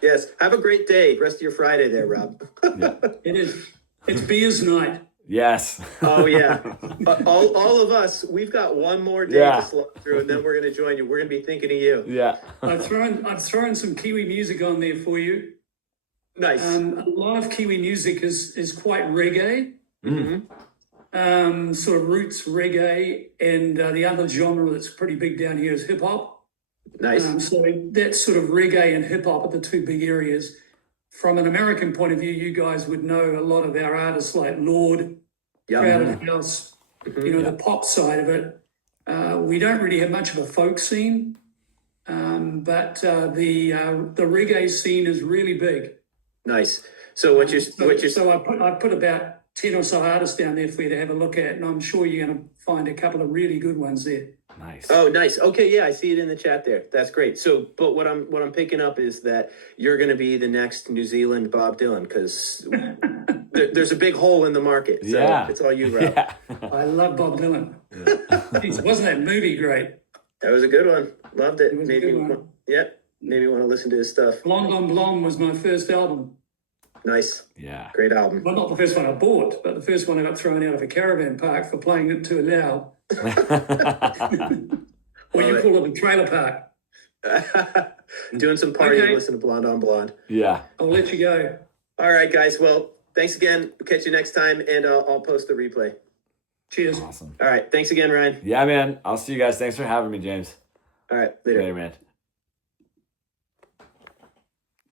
Yes. Have a great day. Rest of your Friday there, Rob. Yeah. It is. It's beers night. Yes. Oh yeah. All of us, we've got one more day to slog through, and then we're going to join you. We're going to be thinking of you. Yeah. I've thrown some Kiwi music on there for you. Nice. A lot of Kiwi music is quite reggae. Mm-hmm. Sort of roots reggae, and the other genre that's pretty big down here is hip hop. Nice. So that's sort of reggae and hip hop are the two big areas. From an American point of view, you guys would know a lot of our artists like Lord, Crowded House, the pop side of it. We don't really have much of a folk scene, but the reggae scene is really big. Nice. So I put about 10 or so artists down there for you to have a look at, and I'm sure you're going to find a couple of really good ones there. Nice. Oh, nice. Okay, yeah, I see it in the chat there. That's great. So, but what I'm picking up is that you're going to be the next New Zealand Bob Dylan, because there's a big hole in the market. So it's all you, Rob. Yeah. I love Bob Dylan. Jeez, wasn't that movie great? That was a good one. Loved it. Maybe want to listen to his stuff. Blonde on Blonde was my first album. Nice. Yeah. Great album. Well, not the first one I bought, but the first one I got thrown out of a caravan park for playing it too loud. Or you call it a trailer park. Doing some partying, listen to Blonde on Blonde. Yeah. I'll let you go. All right, guys. Well, thanks again. We'll catch you next time, and I'll post the replay. Cheers. Awesome. All right. Thanks again, Ryan. Yeah, man. I'll see you guys. Thanks for having me, James. All right. Later. Later, man.